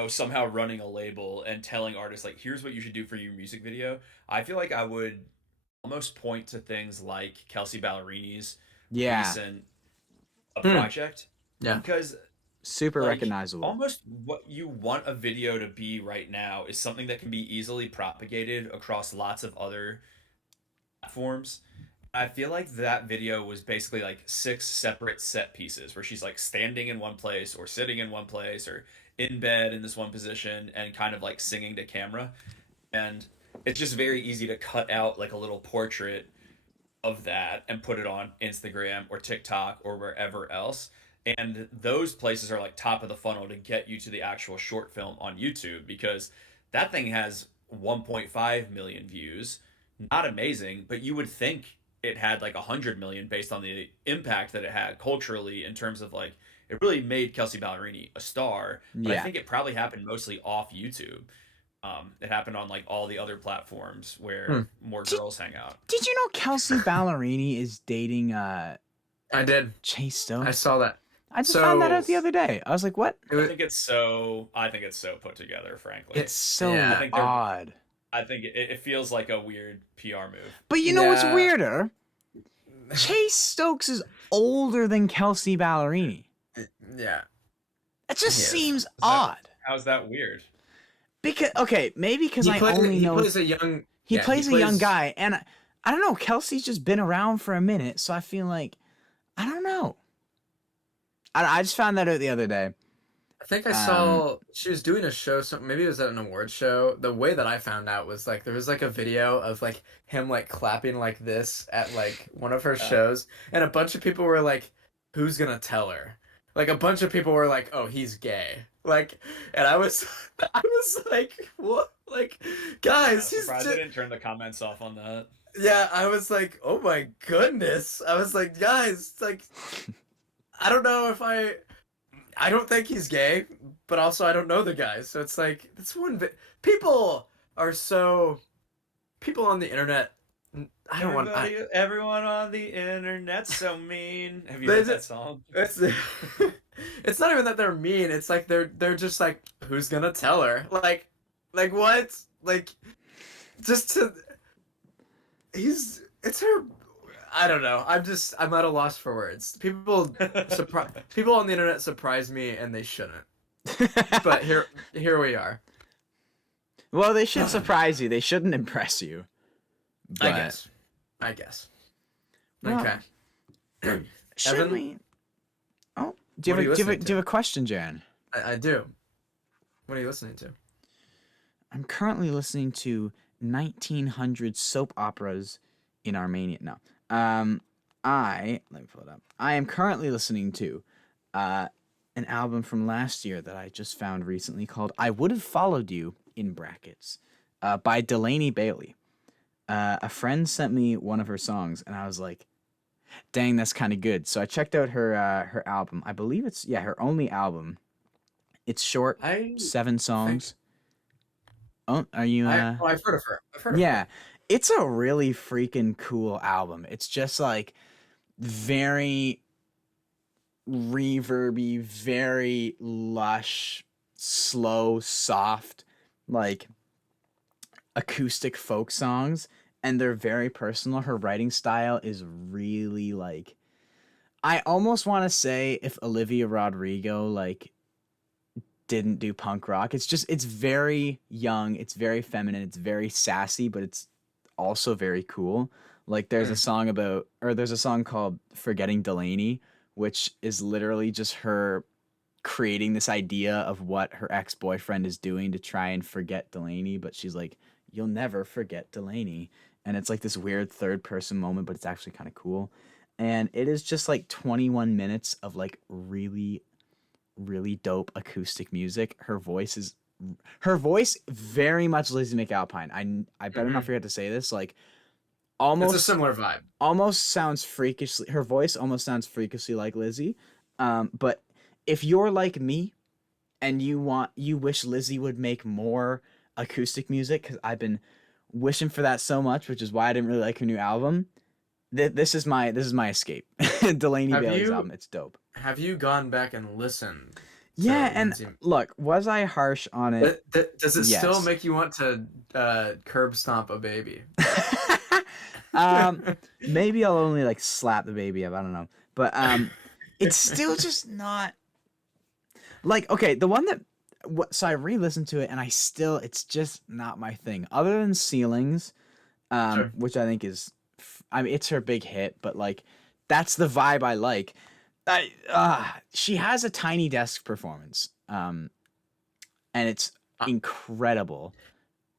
somehow running a label and telling artists like here's what you should do for your music video, I feel like I would almost point to things like Kelsey Ballerini's recent project. Yeah. Because super like, recognizable. almost what you want a video to be right now is something that can be easily propagated across lots of other platforms. I feel like that video was basically like 6 separate set pieces where she's like standing in one place or sitting in one place or in bed in this one position and kind of like singing to camera. And it's just very easy to cut out like a little portrait of that and put it on Instagram or TikTok or wherever else. And those places are like top of the funnel to get you to the actual short film on YouTube because that thing has 1.5 million views. Not amazing, but you would think it had like 100 million based on the impact that it had culturally in terms of like it really made Kelsey Ballerini a star. But I think it probably happened mostly off YouTube. It happened on like all the other platforms where more girls hang out. Did you know Kelsey Ballerini is dating I did. Chase Stokes? I saw that. I just found that out the other day. I was like, what? I think it's so put together, frankly. It's so Yeah. odd. I think it feels like a weird PR move. But you know what's Yeah. weirder? Chase Stokes is older than Kelsey Ballerini. Yeah. It just He is. seems odd. How's that weird? Because maybe because He I only know plays a young he yeah, plays a young guy, and I don't know. Kelsey's just been around for a minute, so I feel like I don't know. I just found that out the other day. I think I saw she was doing a show, maybe it was at an award show. The way that I found out was like there was like a video of like him like clapping like this at like one of her shows, and a bunch of people were like, "Who's gonna tell her?" Like a bunch of people were like, "Oh, he's gay." Like, and I was like, "What?" Like, guys, he's surprised I didn't turn the comments off on that. yeah. I was like, "Oh my goodness!" I was like, "Guys, like." I don't know if I don't think he's gay, but also I don't know the guy. So it's like, it's people on the internet, I don't Everyone on the internet's so mean. Have you They heard that just- song? it's not even that they're mean. It's like, they're just like, who's gonna tell her? Like what? Like, it's her. I don't know. I'm at a loss for words. People on the internet surprise me, and they shouldn't. But here we are. Well, they should surprise you. They shouldn't impress you. But, I guess. Well, Okay. should Evan? we? Oh, Do you What are you have listening do you have to? a question, Jaron? I do. What are you listening to? I'm currently listening to 1900 soap operas in Armenia. No. Um, let me pull it up. I am currently listening to uh, an album from last year that I just found recently called "I Would Have Followed You" in brackets by Delaney Bailey. A friend sent me one of her songs, and I was like, "Dang, that's kind of good." So I checked out her album. I believe it's her only album. It's short, I 7 think songs. Oh, are you I've heard of her. I've heard of her. Yeah, it's a really freaking cool album. It's just like very reverby, very lush, slow, soft, like acoustic folk songs, and they're very personal. Her writing style is really like I almost want to say if Olivia Rodrigo like didn't do punk rock. It's very young, it's very feminine, it's very sassy, but it's also very cool. Like Mm. there's a song called Forgetting Delaney, which is literally just her creating this idea of what her ex-boyfriend is doing to try and forget Delaney, but she's like, "You'll never forget Delaney." And it's like this weird third person moment, but it's actually kind of cool. And it is just like 21 minutes of like really really dope acoustic music. Her voice very much Lizzie McAlpine. I better not Hmm. forget to say this. Like It's a almost similar vibe. almost sounds freakishly. Her voice almost sounds freakishly like Lizzie. But if you're like me and you wish Lizzie would make more acoustic music, because I've been wishing for that so much, which is why I didn't really like her new album. This is my escape. Delaney Have Bailey's you album. It's dope. have you gone back and listened to Yeah, and Lindsay? look, was I harsh on it? Does it still Yes. make you want to curb stomp a baby? um, maybe I'll only like slap the baby up. I don't know, but it's still just not like okay. The one that so I re-listened to it and it's just not my thing. Other than ceilings, Sure. which I think is, I mean, it's her big hit, but like that's the vibe I like. She has a Tiny Desk performance, and it's Uh, incredible.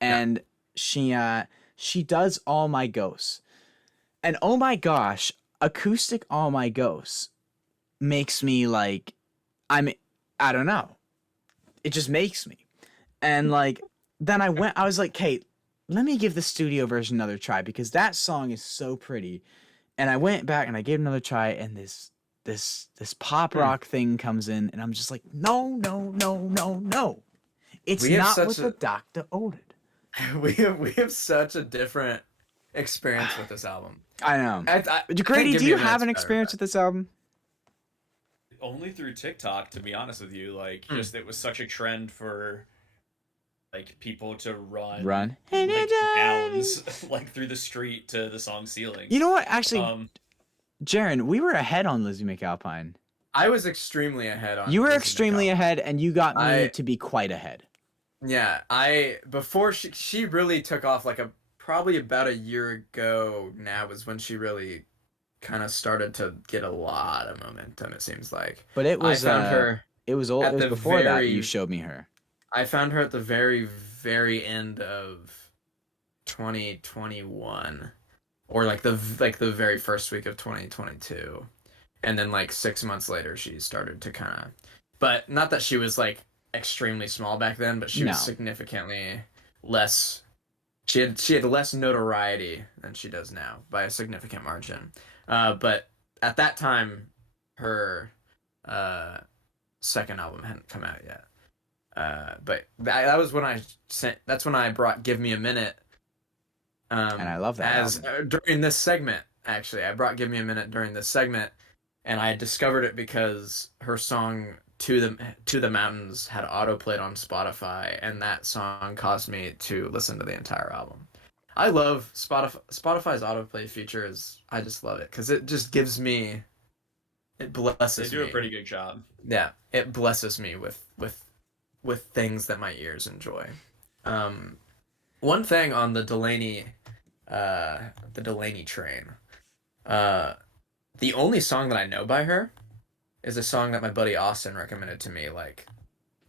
yeah. And she does All My Ghosts. And oh my gosh, acoustic All My Ghosts makes me like I'm I don't know. It just makes me. And like then I was like, "Kate, let me give the studio version another try because that song is so pretty." And I went back and I gave it another try and this pop Hmm. rock thing comes in and I'm just like, "No, no, no, no, no. It's We have not such what the a doctor ordered." we have such a different experience with this album. I know. I think Grady, Give do Me a you have Minute's an better, experience but with this album? Only through TikTok, to be honest with you. Like, Hmm. just it was such a trend for like people to run Run. like downs like through the street to the song You ceilings. know what? Actually, Um, Jaron, we were ahead on Lizzie McAlpine. I was extremely ahead on You were Lizzie extremely McAlpine. ahead, and you got me I to be quite ahead. Yeah, I before she really took off like a probably about a year ago now was when she really kind of started to get a lot of momentum, it seems like. But it I was found her it was old. It at was the before that you very showed me her. I found her at the very very end of 2021 or like the very first week of 2022. And then like 6 months later she started to kind of but not that she was like extremely small back then, but she was No. significantly less she had less notoriety than she does now by a significant margin. But at that time her uh second album hadn't come out yet. But that was when that's when I brought Give Me a Minute And I love that as album. during this segment. Actually, I brought Give Me a Minute during this segment, and I discovered it because her song To the Mountains had autoplayed on Spotify, and that song caused me to listen to the entire album. I love Spotify's autoplay features. I just love it because it just gives me it they blesses do a me. pretty good job. Yeah, it blesses me with things that my ears enjoy. Um, One thing on the Delaney train. Uh, the only song that I know by her is a song that my buddy Austin recommended to me like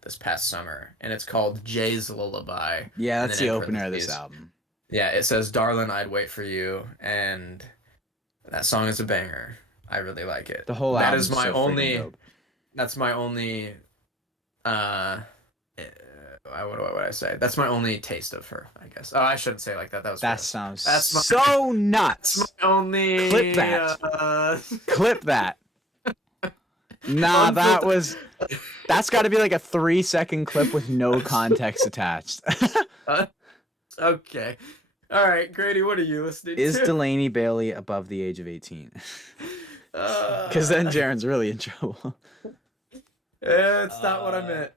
this past summer, and it's called Jay's Lullaby. Yeah, and that's then the in opener of this parentheses- album. Yeah, it says "Darling, I'd wait for you," and that song is a banger. I really like it. The whole That album is my so freaking only. dope. That's my only. What would I say? That's my only taste of her, I guess. Oh, I shouldn't say it like that. That was That gross. sounds That's my- so nuts. That's my only. Clip that. Clip that. Nah, that's got to be like a 3-second clip with no context attached. Okay. All right, Grady, what are you listening Is to? Delaney Bailey above the age of 18? Because Because then Jaron's really in trouble. it's not what I meant.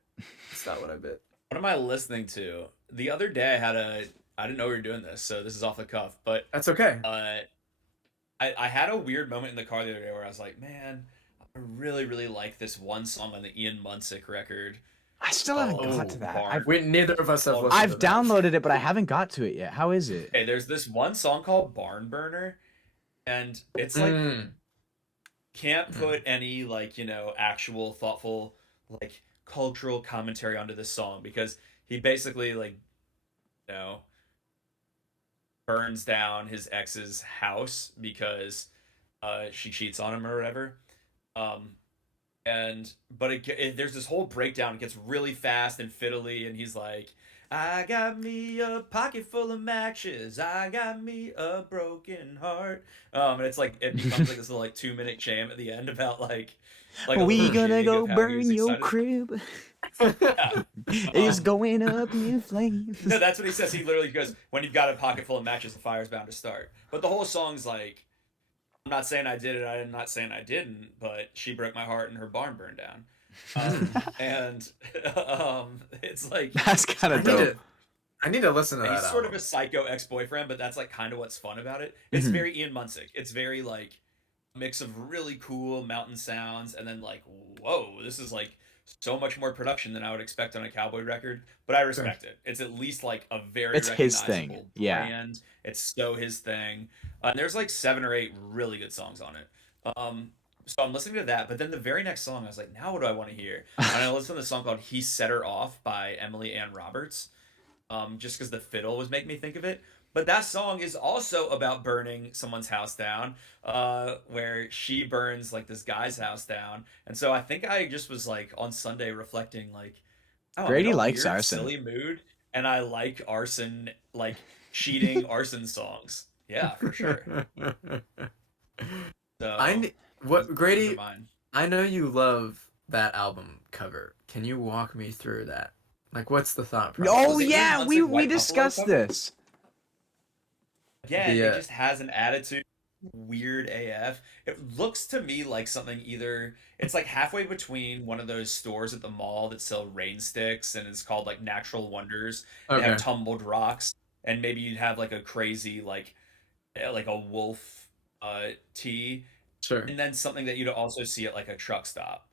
It's not what I meant. What am I listening to? The other day I didn't know we were doing this, so this is off the cuff, but That's okay. I had a weird moment in the car the other day where I was like, man, I really, really like this one song on the Ian Munsick record. I still haven't Oh, got to that. Barn. Neither of us have listened I've to that. downloaded it, but I haven't got to it yet. How is it? Okay, there's this one song called Barn Burner, and it's like can't put any like, actual thoughtful like cultural commentary onto this song because he basically like, burns down his ex's house because she cheats on him or whatever. But there's this whole breakdown. It gets really fast and fiddly, and he's like, "I got me a pocket full of matches. I got me a broken heart." And it's like it becomes like this little like 2-minute jam at the end about like a We little gonna jig go of how he burn was your excited. crib. Yeah. It's going up in flames. No, that's what he says. He literally goes, "When you've got a pocket full of matches, the fire's bound to start." But the whole song's like, I'm not saying I did it. I'm not saying I didn't, but she broke my heart and her barn burned down. And it's like That's kind I of need dope. to. I need to listen to that. he's sort of album. a psycho ex-boyfriend, but that's like kind of what's fun about it. It's Mhm. very Ian Munsick. It's very like a mix of really cool mountain sounds and then like, whoa, this is like so much more production than I would expect on a cowboy record. But I respect it. It's at least like a very It's his thing. recognizable Yeah. brand. It's so his thing. And there's like 7 or 8 really good songs on it. So I'm listening to that, but then the very next song, I was like, now what do I want to hear? And I listened to the song called "He Set Her Off" by Emily Ann Roberts, just because the fiddle was making me think of it. But that song is also about burning someone's house down, where she burns like this guy's house down. And so I think I just was like on Sunday reflecting, like, oh, I'm Grady in a likes weird, arson. silly mood, and I like arson, like cheating arson songs. Yeah, for sure. So Grady? never mind. I know you love that album cover. Can you walk me through that? Like, what's the thought process? Oh Was it yeah, Ian we Munsick White Buffalo discussed cover? this. Yeah, Yeah. it just has an attitude. Weird AF. It looks to me like something either it's like halfway between one of those stores at the mall that sell rain sticks and it's called like Natural Wonders. They Okay. have tumbled rocks and maybe you'd have like a crazy like a wolf tee Sure. and then something that you'd also see at like a truck stop.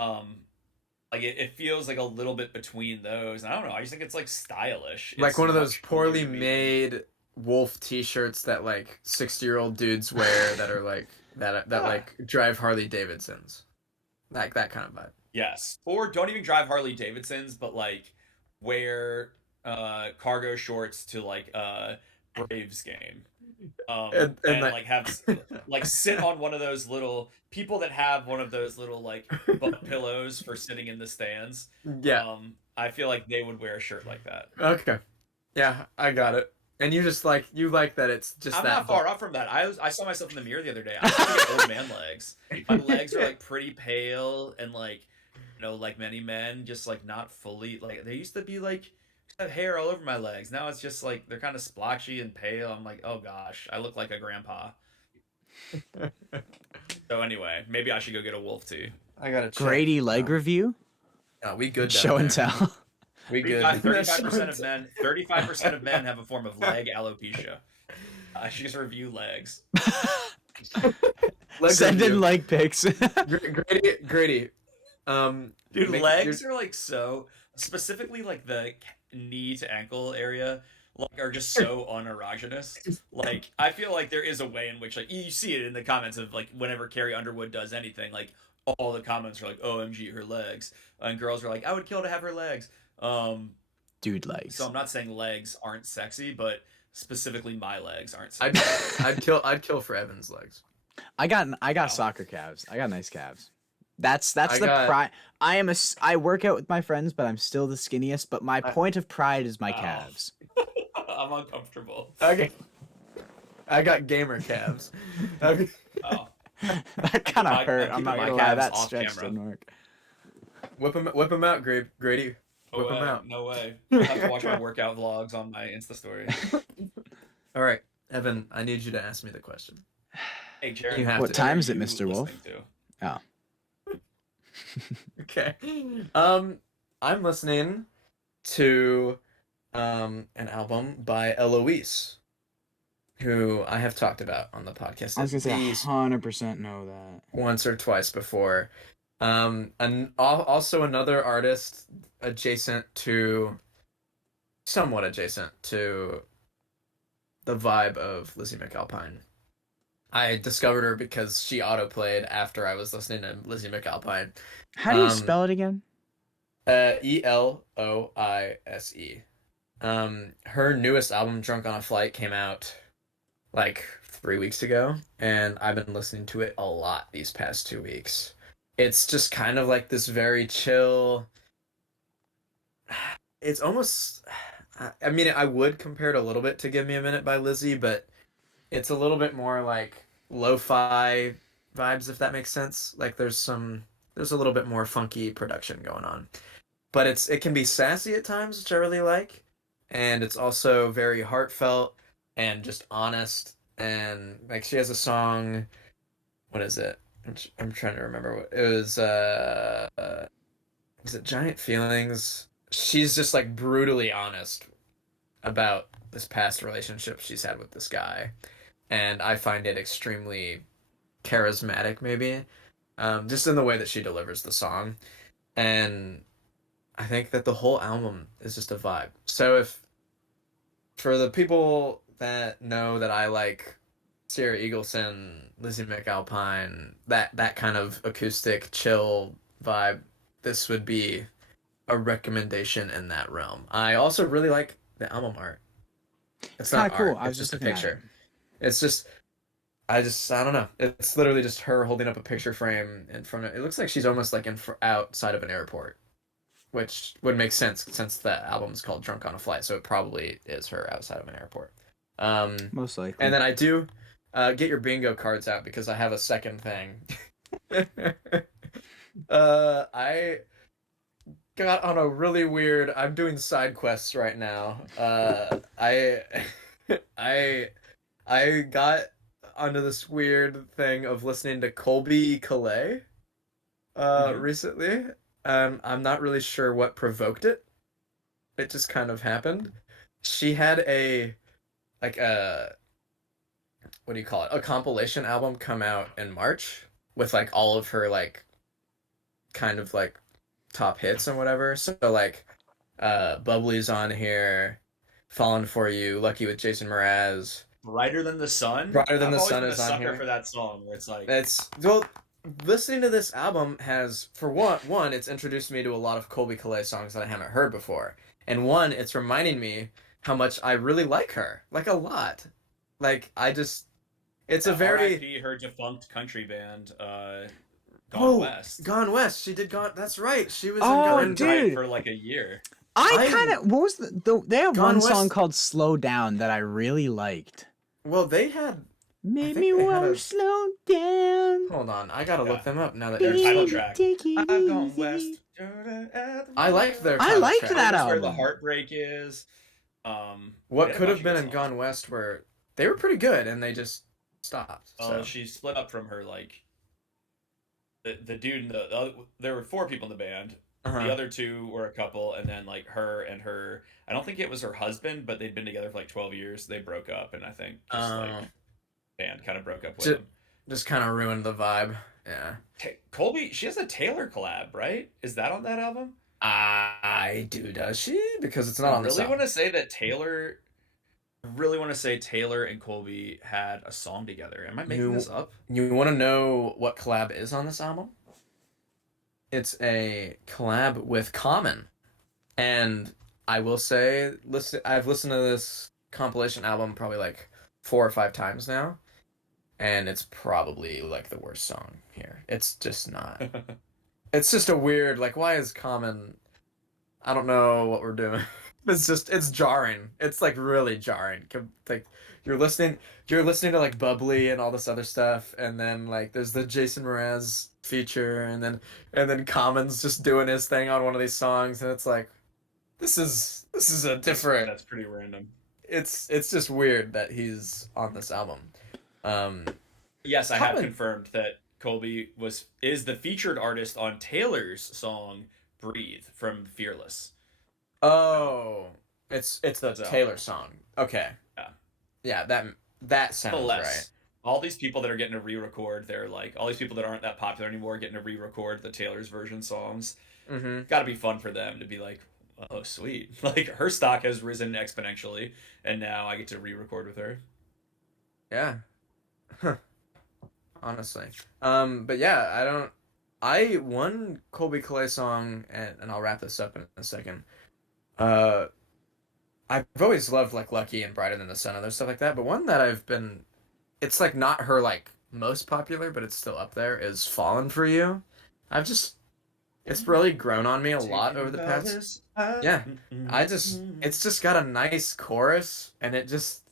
Like it feels like a little bit between those. And I don't know. I just think it's like stylish. Like It's one of those much poorly cooler to me. made wolf T-shirts that like 60-year-old dudes wear that are like that like drive Harley Davidsons, like that kind of vibe. Yes. Or don't even drive Harley Davidsons, but like wear cargo shorts to like a Braves game. And And like- like have like sit on one of those little people that have one of those little like butt pillows for sitting in the stands. Yeah. I feel like they would wear a shirt like that. Okay. Yeah, I got it. And you just like that it's just I'm that not far off from that. I saw myself in the mirror the other day. I have like old man legs. My legs are like pretty pale and like like many men, just like not fully like they used to be like have hair all over my legs. Now it's just like they're kind of splotchy and pale. I'm like, oh gosh, I look like a grandpa. So anyway, maybe I should go get a wolf tee. I got to Grady leg review. No, we good. down Show and there. tell. We good. 35% of men. 35% of men have a form of leg alopecia. I should just review legs. Leg Send in review. leg pics. Grady. Dude, make- legs are like so specifically like the knee to ankle area like are just so unerogenous. Like I feel like there is a way in which like you see it in the comments of like whenever Carrie Underwood does anything like all the comments are like, "OMG, her legs," and girls are like, "I would kill to have her legs." Um, Dude so legs. I'm not saying legs aren't sexy, but specifically my legs aren't I'd sexy. I'd kill for Evan's legs. I got Wow. soccer calves. I got nice calves. That's I the got pride. I work out with my friends, but I'm still the skinniest. But my I, point of pride is my Wow. calves. I'm uncomfortable. okay. I got gamer calves. Okay. Wow. That kind of hurt. I'm keeping not my gonna lie. calves That off stretch camera. didn't work. Whip him out, Grady. No Whip him way. out. No way. I'll have to watch my workout vlogs on my Insta story. All right, Evan, I need you to ask me the question. Hey, Jaron, You have What to. time is it, you Mr. Wolf? listening to? Okay. I'm listening to an album by Eloise, who I have talked about on the podcast I was gonna at say least 100% know that. once or twice before. And also another artist somewhat adjacent to the vibe of Lizzie McAlpine. I discovered her because she autoplayed after I was listening to Lizzie McAlpine. How do you Um, spell it again? Eloise. Her newest album, Drunk on a Flight, came out like 3 weeks ago, and I've been listening to it a lot these past 2 weeks. It's just kind of like this very chill. It's almost. I mean, I would compare it a little bit to Give Me a Minute by Lizzie, but it's a little bit more like lo-fi vibes, if that makes sense. Like there's a little bit more funky production going on. But it can be sassy at times, which I really like. And it's also very heartfelt and just honest. And like she has a song, what is it? I'm trying to remember what it was it Giant Feelings? She's just like brutally honest about this past relationship she's had with this guy. And I find it extremely charismatic, maybe, just in the way that she delivers the song. And I think that the whole album is just a vibe. So if for the people that know that I like Sarah Eagleson, Lizzie McAlpine, that kind of acoustic chill vibe, this would be a recommendation in that realm. I also really like the album art. It's Kind not of cool. art, I was it's just just a looking at it. picture. It's just I don't know. It's literally just her holding up a picture frame in front of. It looks like she's almost like outside of an airport, which would make sense since the album's called Drunk on a Flight, so it probably is her outside of an airport. Most likely. And then I do get your bingo cards out because I have a second thing. I got on a really weird. I'm doing side quests right now. I I got onto this weird thing of listening to Colby Calais Mhm. recently. I'm not really sure what provoked it. It just kind of happened. She had a like a what do you call it? A compilation album come out in March with like all of her like kind of like top hits and whatever. So like Bubbly's on here, Fallen for You, Lucky with Jason Mraz. Brighter Than the Sun. Brighter Than I've the always Sun been a is on sucker here. for that song where it's like, It's well, listening to this album has for one, it's introduced me to a lot of Colby Calais songs that I haven't heard before, and one, it's reminding me how much I really like her, like a lot. Like I just, it's a very R.I.P. her defunct country band, Gone oh West. Gone West. She did Gone. That's right. She was Oh, in Gone. Burned dude. bright for like a year. I kind of. What was they have Gone one song West- called "Slow Down" that I really liked. Well, they had. Made think me they had want a- to slow down. Hold on, I gotta look Yeah. them up now that Their you're title talking. track. Take it I've gone easy. west. I liked their. I title liked track. that That's where the album. heartbreak is. What they had a could bunch have of been good in songs. Gone West were they were pretty good and they just stopped. So She split up from her like the dude in there were four people in the band. uh-huh. The other two were a couple, and then like her and her. I don't think it was her husband, but they'd been together for like 12 years. They broke up, and I think just like band kind of broke up with Ju- them. just kind of ruined the vibe. Yeah. Colby, she has a Taylor collab, right? Is that on that album? I do, does she? Because it's not I on the really song. want to say that Taylor. I really want to say Taylor and Colby had a song together. Am I making this up? You want to know what collab is on this album? It's a collab with Common, and I will say, I've listened to this compilation album probably like 4 or 5 times now, and it's probably like the worst song here. It's just not. It's just a weird like. Why is Common? I don't know what we're doing. It's jarring. It's like really jarring. Like you're listening you're listening to like Bubbly and all this other stuff, and then like there's the Jason Mraz feature, and then Common's just doing his thing on one of these songs, and it's like this is a different. That's pretty random. It's just weird that he's on this album. Um, Yes, I have Common. confirmed that Colby is the featured artist on Taylor's song "Breathe" from Fearless. Oh, it's the So, Taylor song. Okay. yeah. Yeah, that sounds right. Nonetheless, all these people that are getting to re-record, they're like all these people that aren't that popular anymore getting to re-record the Taylor's version songs. Mm-hmm. Got to be fun for them to be like, oh sweet, like her stock has risen exponentially, and now I get to re-record with her. Yeah. Huh. Honestly. But yeah, one Colby Clay song, and I'll wrap this up in a second. Uh, I've always loved like Lucky and Brighter Than the Sun and other stuff like that, but one that it's like not her like most popular, but it's still up there, is Fallen for You. It's really grown on me a lot over the past. Yeah. It's just got a nice chorus, and it just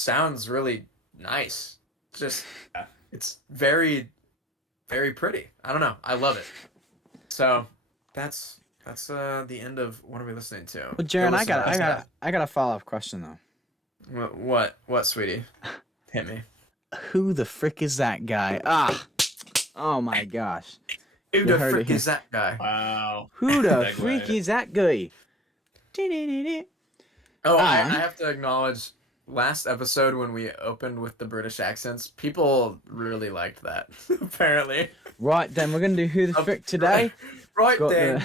sounds really nice. Just, Yeah. it's very, very pretty. I don't know. I love it. So that's the end of what are we listening to? Well, Jaron, Go I listen got to the rest I got a follow up question though. of that. What, sweetie? Hit me. Who the frick is that guy? Ah, oh my gosh. Who You the heard it frick here. is that guy? Wow. Who the Segue. freak is that guy? Oh, I Ah. have to acknowledge last episode when we opened with the British accents, people really liked that. Apparently. Right then, we're gonna do who the frick today. Right Got then. the-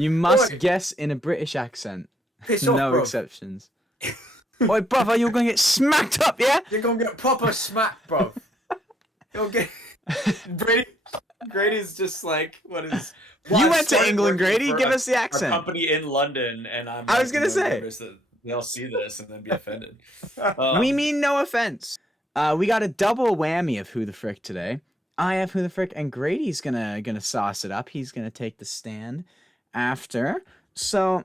You must Oi. guess in a British accent. Piss off, No bro. exceptions. Oi, brother, you're gonna get smacked up, yeah? You're gonna get proper smack, bro. You'll get Grady's just like what is. Well, You I went to started England, working Grady. for Give a- us the A accent. company in London, and I'm. I was like, gonna say. nervous that they'll see this and then be offended. We mean no offense. We got a double whammy of who the frick today. I have who the frick, and Grady's gonna sauce it up. He's gonna take the stand after. So,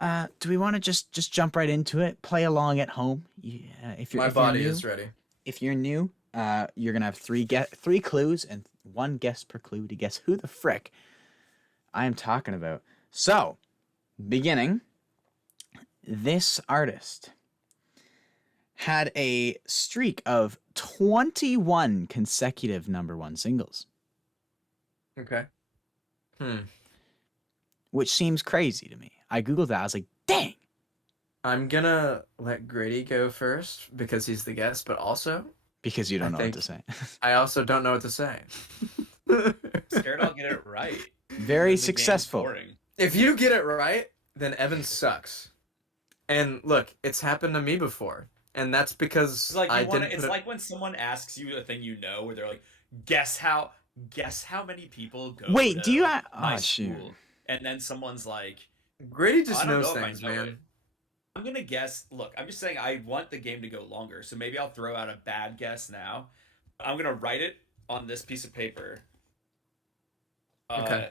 do we want to just jump right into it? Play along at home. Yeah, if you're My if you're body new, is ready. If you're new, you're gonna have three clues and one guess per clue to guess who the frick I am talking about. So, beginning, this artist had a streak of 21 consecutive #1 singles, Okay. which seems crazy to me. I googled that. I was like, dang. I'm gonna let Grady go first because he's the guest, but also Because you don't I know what to think- say. I also don't know what to say. Scared I'll get it right. Very Then the game's successful. boring. If you get it right, then Evan sucks. And look, it's happened to me before, and that's because It's like I you want didn't. It's put it- like when someone asks you a thing you know, where they're like, Guess how many people go." Wait, to do you? my Oh shoot. school?" And then someone's like, Grady "I just don't knows know if I things, know man. it." I'm gonna guess. Look, I'm just saying I want the game to go longer, so maybe I'll throw out a bad guess now. I'm gonna write it on this piece of paper. Okay.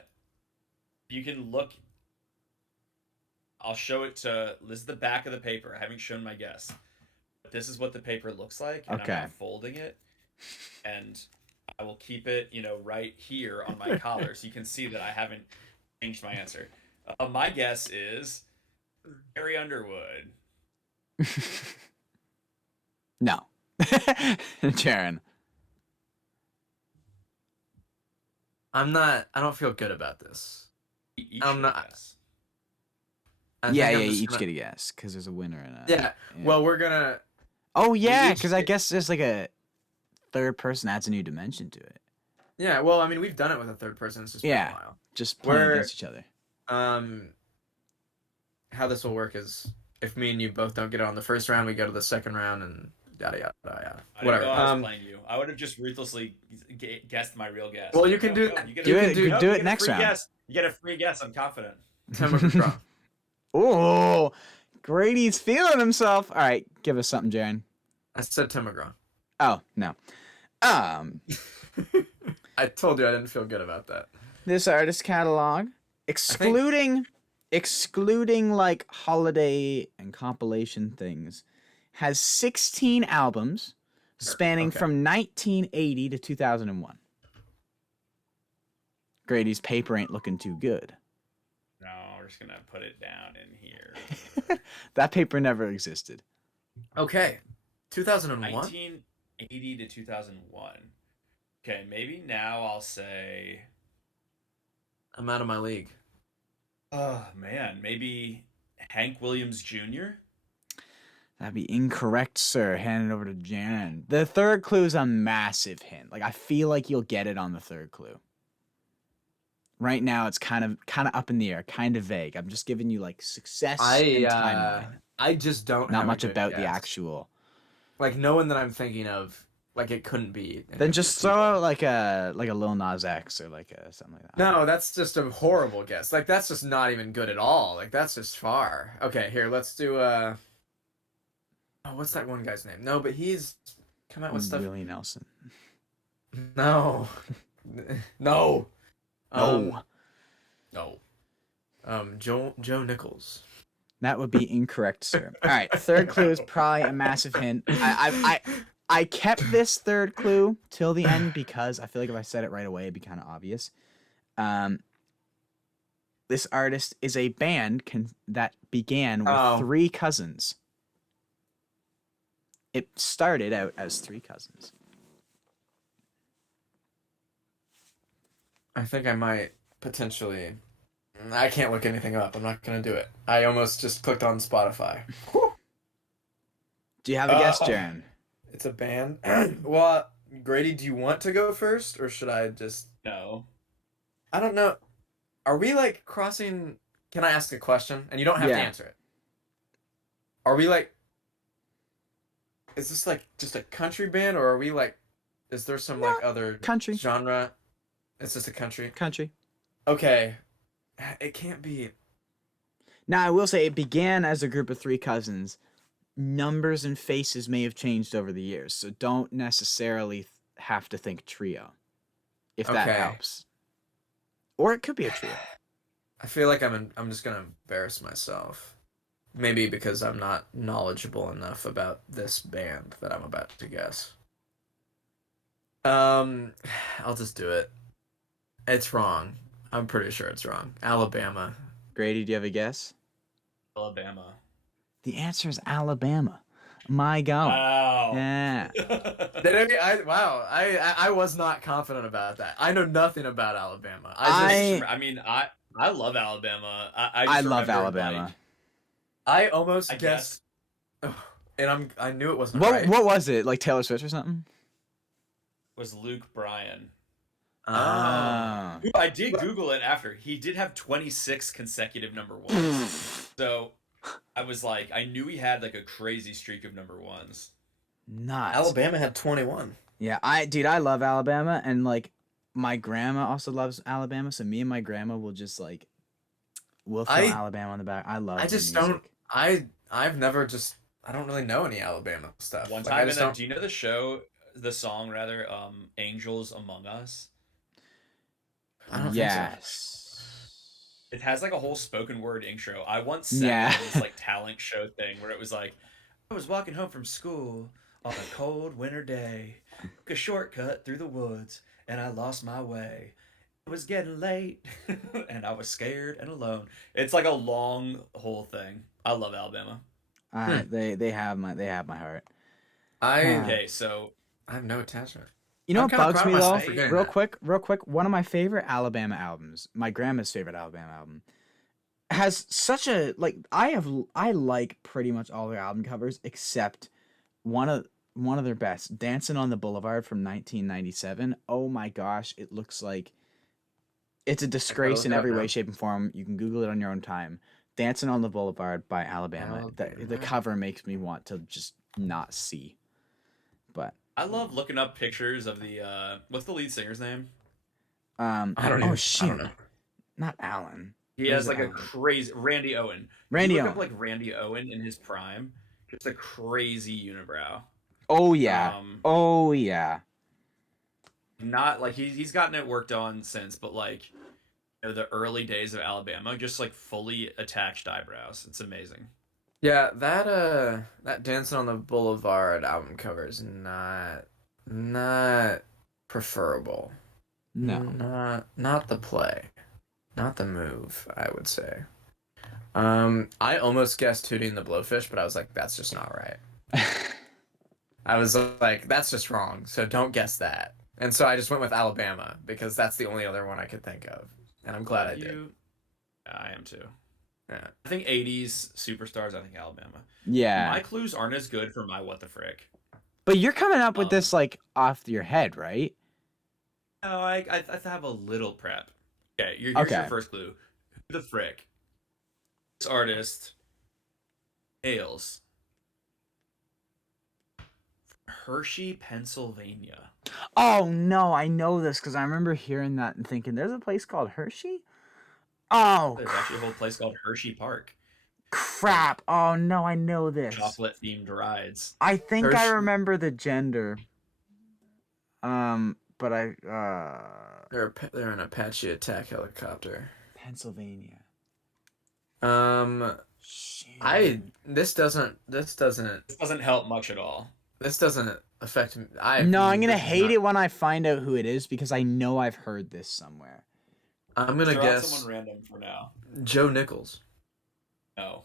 You can look. I'll show it to. This is the back of the paper. I haven't shown my guess. But this is what the paper looks like, and Okay. I'm unfolding it, and I will keep it, right here on my collar, so you can see that I haven't changed my answer. My guess is Carrie Underwood. No. Jaron. I don't feel good about this. Each I'm not- guess. I Yeah, think yeah, I'm you just each gonna- get a guess because there's a winner and a. Yeah. Well, we're gonna. Oh yeah, each because I get- guess there's like a third person adds a new dimension to it. Yeah. Well, I mean, we've done it with a third person. It's just been Yeah. a while. Just playing We're- against each other. How this will work is if me and you both don't get it on the first round, we go to the second round, and yada yada yada. I didn't Whatever. know I was playing you. I would have just ruthlessly guessed my real guess. Well, you Like, can no, do no, that. you get Do a, it. no, Do you it get a next free round. guess. You get a free guess. I'm confident. Tim McGraw. Oh, Grady's feeling himself. All right, give us something, Jaron. I said Tim McGraw. Oh no. I told you I didn't feel good about that. This artist catalog, excluding like holiday and compilation things, has 16 albums spanning Okay. from 1980 to 2001. Grady's paper ain't looking too good. No, we're just gonna put it down in here. That paper never existed. Okay. 2001? 1980 to 2001. Okay, maybe now I'll say. I'm out of my league. Oh man, maybe Hank Williams Jr. That'd be incorrect, sir. Hand it over to Jaron. The third clue is a massive hint. Like, I feel like you'll get it on the third clue. Right now, it's kind of up in the air, kind of vague. I'm just giving you like success and timeline. I just don't Not have a much good about the guess. actual. Like no one that I'm thinking of. Like it couldn't be. any Then of just these throw people. out like a Lil Nas X or like a something like that. No, that's just a horrible guess. Like that's just not even good at all. Like that's just far. Okay, here let's do. Oh, what's that one guy's name? No, but he's come out with stuff. Willie Nelson. No, no, No. no. Joe Nichols. That would be incorrect, sir. All right, third clue is probably a massive hint. I kept this third clue till the end because I feel like if I said it right away, it'd be kind of obvious. This artist is a band that began with three cousins. It started out as three cousins. I think I might potentially. I can't look anything up. I'm not gonna do it. I almost just clicked on Spotify. Do you have a guess, Jaron? It's a band. Well, Grady, do you want to go first, or should I just? No. I don't know. Are we like crossing? Can I ask a question? And you don't have to Yeah. answer it. Are we like? Is this like just a country band, or are we like? Is there some like other Country. genre? It's just a country. Country. Okay, it can't be. Now, I will say it began as a group of three cousins. Numbers and faces may have changed over the years, so don't necessarily have to think trio, if that Okay. helps. Or it could be a trio. I feel like I'm just gonna embarrass myself. Maybe because I'm not knowledgeable enough about this band that I'm about to guess. I'll just do it. It's wrong. I'm pretty sure it's wrong. Alabama. Grady, do you have a guess? Alabama. The answer is Alabama. My God. Wow. Yeah. I was not confident about that. I know nothing about Alabama. I love Alabama. I just love remembered, Alabama. like, I almost I guessed, and I knew it wasn't What right. what was it? Like Taylor Swift or something? was Luke Bryan. Oh. Ooh, I did Google it after. He did have 26 consecutive number ones. So I was like, I knew he had like a crazy streak of number ones. Nuts. Alabama had 21. Yeah, I love Alabama, and like my grandma also loves Alabama, so me and my grandma will just like we'll throw Alabama on the back. I love I just their music. don't. I've never just. I don't really know any Alabama stuff. One Like, I time, just in don't. do you know the song rather, Angels Among Us? I don't think Yes. It has like a whole spoken word intro. I once sang Yeah. this like talent show thing where it was like, I was walking home from school on a cold winter day, took a shortcut through the woods, and I lost my way. It was getting late, and I was scared and alone. It's like a long whole thing. I love Alabama. They have my heart. Okay, so I have no attachment. You know I'm what kinda bugs proud me of though? myself for getting Real that. quick. One of my favorite Alabama albums, my grandma's favorite Alabama album, has such a like. I like pretty much all their album covers except one of their best, "Dancing on the Boulevard" from 1997. Oh my gosh, it looks like it's a disgrace look in it up every way, now. shape, and form. You can Google it on your own time. "Dancing on the Boulevard" by Alabama. The Alabama. cover makes me want to just not see. I love looking up pictures of the what's the lead singer's name? I don't Oh even. I don't shoot, know. not Alan. He Or is has it like a Alan? crazy Randy Owen. If you Randy look up Allen. like Randy Owen in his prime, just a crazy unibrow. Oh yeah. Um, Oh yeah. not like he's gotten it worked on since, but like the early days of Alabama, just like fully attached eyebrows. It's amazing. Yeah, that Dancing on the Boulevard album cover is not preferable. No. Not the play. Not the move, I would say. I almost guessed Tooting the Blowfish, but I was like, that's just not right. I was like, that's just wrong, so don't guess that. And so I just went with Alabama because that's the only other one I could think of. And I'm glad I did. I am too. Yeah. I think 80s superstars, I think Alabama. Yeah. My clues aren't as good for my what the frick. But you're coming up with this like off your head, right? No, I have a little prep. Okay, here's Okay. your first clue. Who the frick? This artist hails from Hershey, Pennsylvania. Oh no, I know this because I remember hearing that and thinking, "There's a place called Hershey." Oh There's actually a whole place called Hershey Park. crap! Oh no, I know this. Chocolate themed rides. I think I Hershey. remember the gender. But They're an Apache attack helicopter. Pennsylvania. I this doesn't This doesn't help much at all. this doesn't affect me. No, I'm gonna this is hate not- it when I find out who it is because I know I've heard this somewhere. I'm gonna Throw out guess someone random for now. Joe Nichols. No.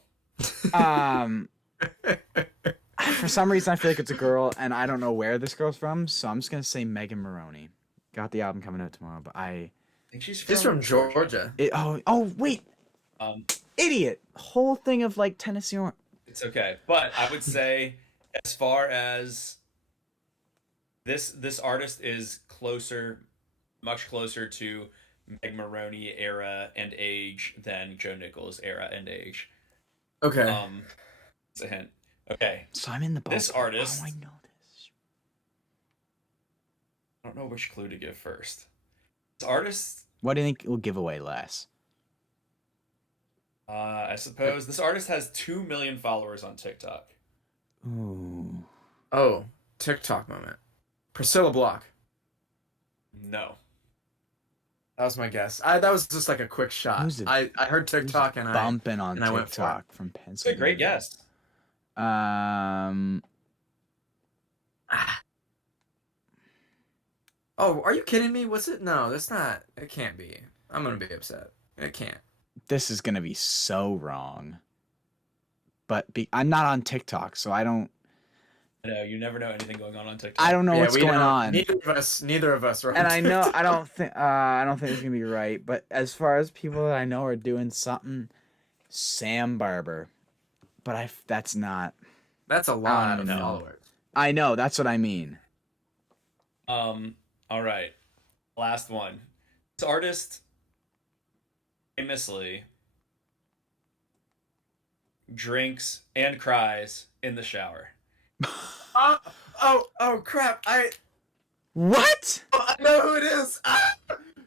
For some reason I feel like it's a girl, and I don't know where this girl's from, so I'm just gonna say Megan Maroney. Got the album coming out tomorrow, but I think she's from Georgia. oh wait, idiot! Whole thing of like Tennessee. It's okay, but I would say as far as this artist is much closer to Meg Maroney era and age than Joe Nichols era and age. Okay. It's a hint. Okay, So I'm in the boat. This artist- Oh, I know this. I don't know which clue to give first. This artist, What do you think will give away less? I suppose this artist has 2 million followers on TikTok. Ooh. Oh, TikTok moment. Priscilla Block. No. That was my guess. That was just like a quick shot. Who's it- I heard TikTok and Bumping on and I went for TikTok from It's a Pennsylvania. great guess. Oh, are you kidding me? Was it? No, that's not. It can't be. I'm gonna be upset. It can't. This is gonna be so wrong. But I'm not on TikTok, so I don't. I know you never know anything going on TikTok. I don't know what's we going don't- on. Neither of us are. On And I know TikTok. I don't think it's gonna be right. But as far as people that I know are doing something, Sam Barber. But that's not. That's a lot don't of know. followers. I know that's what I mean. All right. Last one. This artist famously drinks and cries in the shower. Oh crap! What? I know who it is.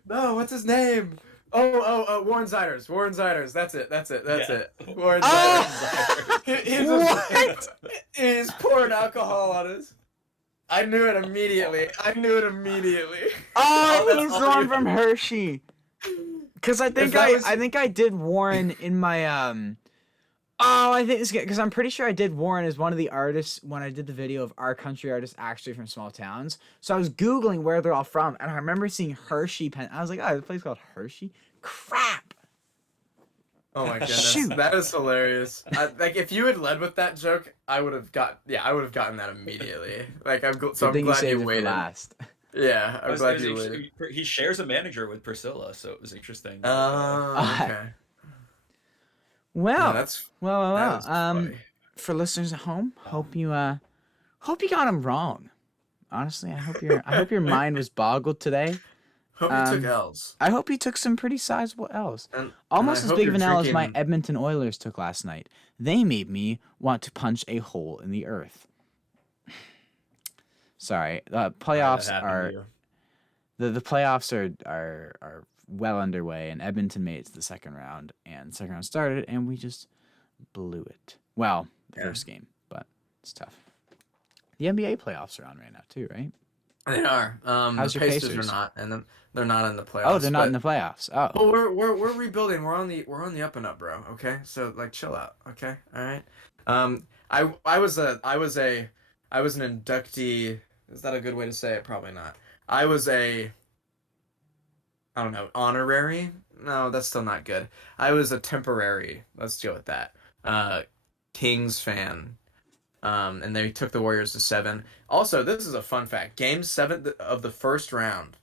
No, what's his name? Oh, Warren Ziders. Warren Ziders. That's it. Yeah. Warren Oh! Ziders. What? He's pouring alcohol on us. I knew it immediately. Oh, That's he's the all one you- from Hershey. Cause I think I think I did Warren in my Oh, I think it's good because I'm pretty sure I did Warren as one of the artists when I did the video of our country artists actually from small towns. So I was googling where they're all from, and I remember seeing Hershey. I was like, oh, there's a place called Hershey. Crap. Oh my goodness, Shoot. that is hilarious. Like if you had led with that joke, I would have gotten that immediately. Like I'm So I'm you glad saved you it for waited. last. Yeah, It I'm was glad you interesting. waited. He shares a manager with Priscilla, so it was interesting. Oh, okay. Well, Yeah, that's well. that is funny. For listeners at home, hope you got him wrong. Honestly, I hope your mind was boggled today. Hope you took L's. I hope you took some pretty sizable L's. And Almost I as hope big of you're an L as my drinking- Edmonton Oilers took last night. They made me want to punch a hole in the earth. Sorry, That playoffs happened to are you. the playoffs are well underway, and Edmonton made it to the second round, and the second round started, and we just blew it. Well, the Yeah. first game, but it's tough. The NBA playoffs are on right now too, right? They are. How's The your Pacers Pacers? are not, and they're not in the playoffs. Oh, they're not in but, the playoffs. Oh, well, we're rebuilding. We're on the up and up, bro. Okay, so like, chill out. Okay, all right. I was an inductee. Is that a good way to say it? Probably not. I was a, I don't know, honorary. No, that's still not good. I was a temporary. Let's deal with that. Uh, Kings fan. And they took the Warriors to 7. Also, this is a fun fact. Game 7 of the first round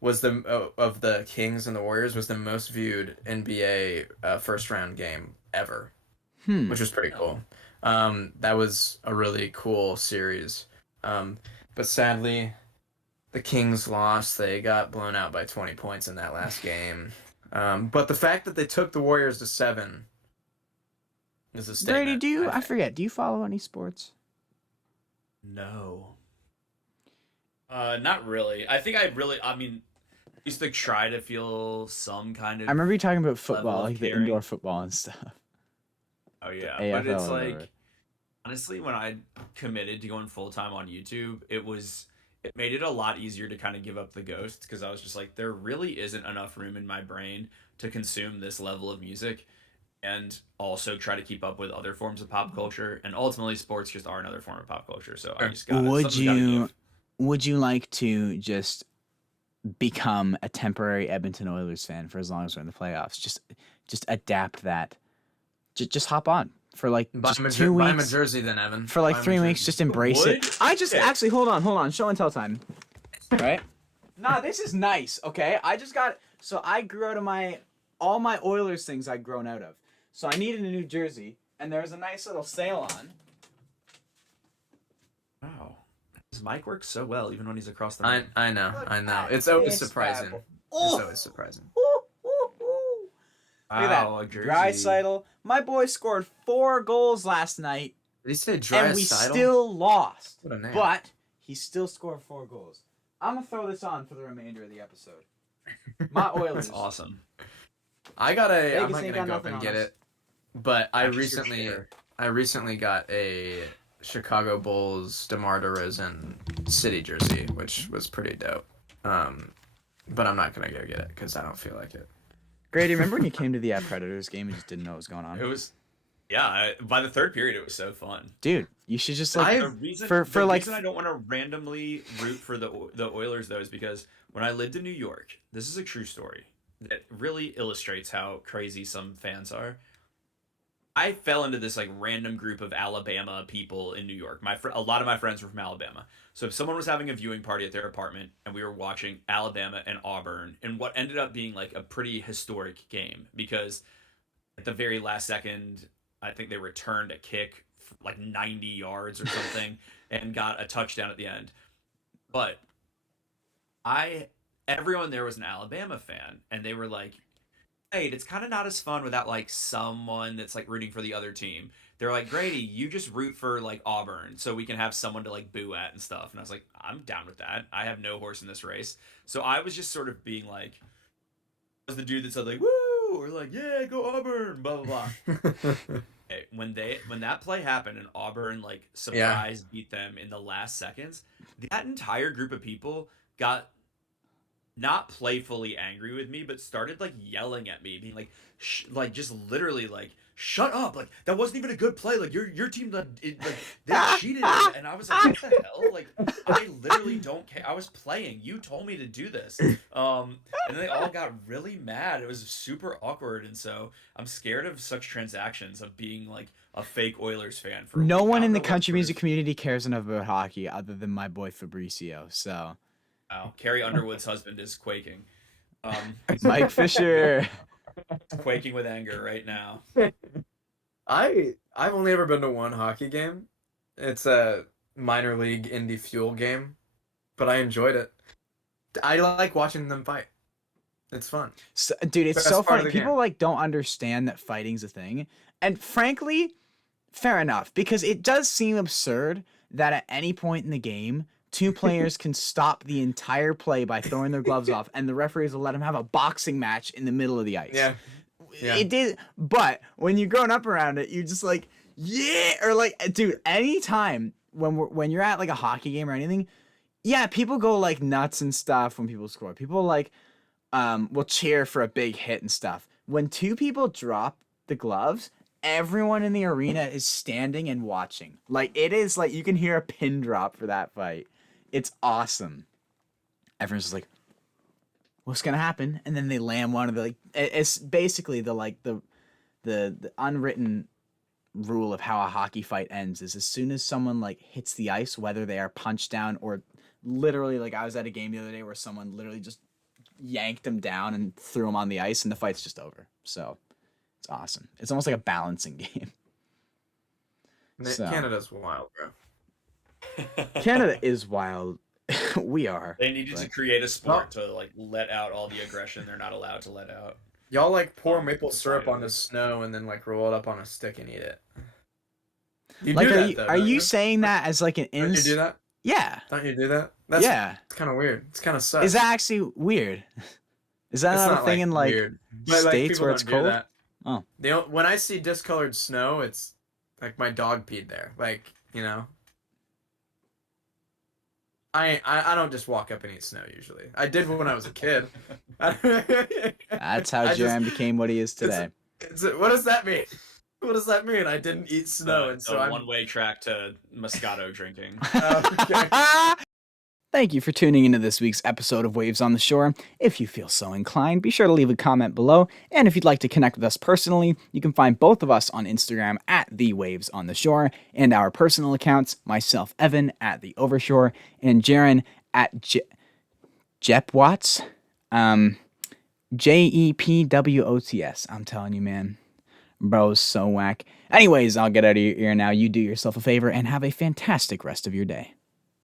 was of the Kings and the Warriors was the most viewed NBA first round game ever, which was pretty cool. That was a really cool series. But sadly, the Kings lost. They got blown out by 20 points in that last game. But the fact that they took the Warriors to 7 is a statement. Brady, I forget? Do you follow any sports? No. Not really. I mean, used to try to feel some kind of. I remember you talking about level football, of like the caring. indoor football and stuff. Oh yeah, The but AFL it's or whatever. like honestly, when I committed to going full time on YouTube, it made it a lot easier to kind of give up the ghost because I was just like, there really isn't enough room in my brain to consume this level of music, and also try to keep up with other forms of pop culture, and ultimately sports just are another form of pop culture. So I Sure. just got Would you like to just become a temporary Edmonton Oilers fan for as long as we're in the playoffs? Just adapt that. Just hop on for like just 2 buy him a weeks. jersey then, Evan. For like Buy him a 3 weeks, jersey. just embrace it. Would? I just Okay. actually hold on. Show and tell time. Right? Nah, this is nice. Okay, I just got. So I grew out of all my Oilers things I'd grown out of. So I needed a new jersey, and there was a nice little sale on. Wow. His mic works so well even when he's across the I room. I know. Look I know. at It's always this surprising. bad boy. It's Oh! always surprising. Ooh, ooh, ooh. Look at Wow, a that. jersey. Draisaitl. My boy scored 4 goals last night, Did he say dry and we still lost. What a name. But he still scored 4 goals. I'm gonna throw this on for the remainder of the episode. My Oilers. That's awesome. I'm Vegas not ain't gonna got go up nothing and on get us. it. But Sure. I recently got a Chicago Bulls DeMar DeRozan City jersey, which was pretty dope. But I'm not gonna go get it because I don't feel like it. Grady, remember when you came to the Predators game and just didn't know what was going on? It was, yeah. By the third period, it was so fun. Dude, you should just like The reason for like reason I don't want to randomly root for the Oilers though is because when I lived in New York, this is a true story that really illustrates how crazy some fans are. I fell into this like random group of Alabama people in New York. A lot of my friends were from Alabama. So if someone was having a viewing party at their apartment and we were watching Alabama and Auburn in what ended up being like a pretty historic game because at the very last second, I think they returned a kick like 90 yards or something and got a touchdown at the end. But everyone there was an Alabama fan and they were like, hey, it's kind of not as fun without like someone that's like rooting for the other team. They're like, Grady, you just root for like Auburn so we can have someone to like boo at and stuff. And I was like, I'm down with that. I have no horse in this race. So I was just sort of being like, I was the dude that said like, woo, or like, yeah, go Auburn, blah blah blah. Hey, when that play happened and Auburn like surprise beat them in the last seconds, that entire group of people got not playfully angry with me, but started like yelling at me, being like, like just literally like, shut up! Like that wasn't even a good play. Like your team, they cheated, and I was like, what the hell? Like I literally don't care. I was playing. You told me to do this. And then they all got really mad. It was super awkward, and so I'm scared of such transactions of being like a fake Oilers fan. For no one in the country country music community cares enough about hockey other than my boy Fabricio. So Wow, Carrie Underwood's husband is quaking. Mike Fisher. Quaking with anger right now. I've only ever been to one hockey game. It's a minor league Indy Fuel game, but I enjoyed it. I like watching them fight. It's fun. So, dude, it's Best so part of funny. the People game. like don't understand that fighting's a thing, and frankly, fair enough because it does seem absurd that at any point in the game 2 players can stop the entire play by throwing their gloves off, and the referees will let them have a boxing match in the middle of the ice. Yeah. Yeah. It did, but when you're growing up around it, you're just like, yeah, or like, dude, anytime when you're at like a hockey game or anything, yeah, people go like nuts and stuff when people score. People like will cheer for a big hit and stuff. When 2 people drop the gloves, everyone in the arena is standing and watching. Like, it is like you can hear a pin drop for that fight. It's awesome. Everyone's just like, what's gonna happen? And then they land one of the, like, it's basically the unwritten rule of how a hockey fight ends is as soon as someone like hits the ice, whether they are punched down or literally, like, I was at a game the other day where someone literally just yanked him down and threw him on the ice, and the fight's just over. So it's awesome. It's almost like a balancing game. So. Canada's wild, bro. Canada is wild. We are. They needed to create a sport to like let out all the aggression they're not allowed to let out. Y'all like pour maple syrup on the snow and then like roll it up on a stick and eat it. You like, do that, though, are you you? saying that as like an Don't you do that? Yeah. Don't you do that? That's, yeah. It's kind of weird. It's kind of sus. Is that actually weird? Is that It's not a thing in like weird. But, states people where it's don't do cold? that. Oh. When I see discolored snow, it's like my dog peed there. Like, you know. I don't just walk up and eat snow usually. I did when I was a kid. That's how Jaron became what he is today. What does that mean? What does that mean? I didn't eat snow, and so I'm one-way track to Moscato drinking. Okay. Thank you for tuning into this week's episode of Waves on the Shore. If you feel so inclined, be sure to leave a comment below. And if you'd like to connect with us personally, you can find both of us on Instagram at The Waves on the Shore, and our personal accounts, myself, Evan, at The Overshore, and Jaron at JepWOTS. JEPWOTS. I'm telling you, man. Bro's so whack. Anyways, I'll get out of your ear now. You do yourself a favor and have a fantastic rest of your day.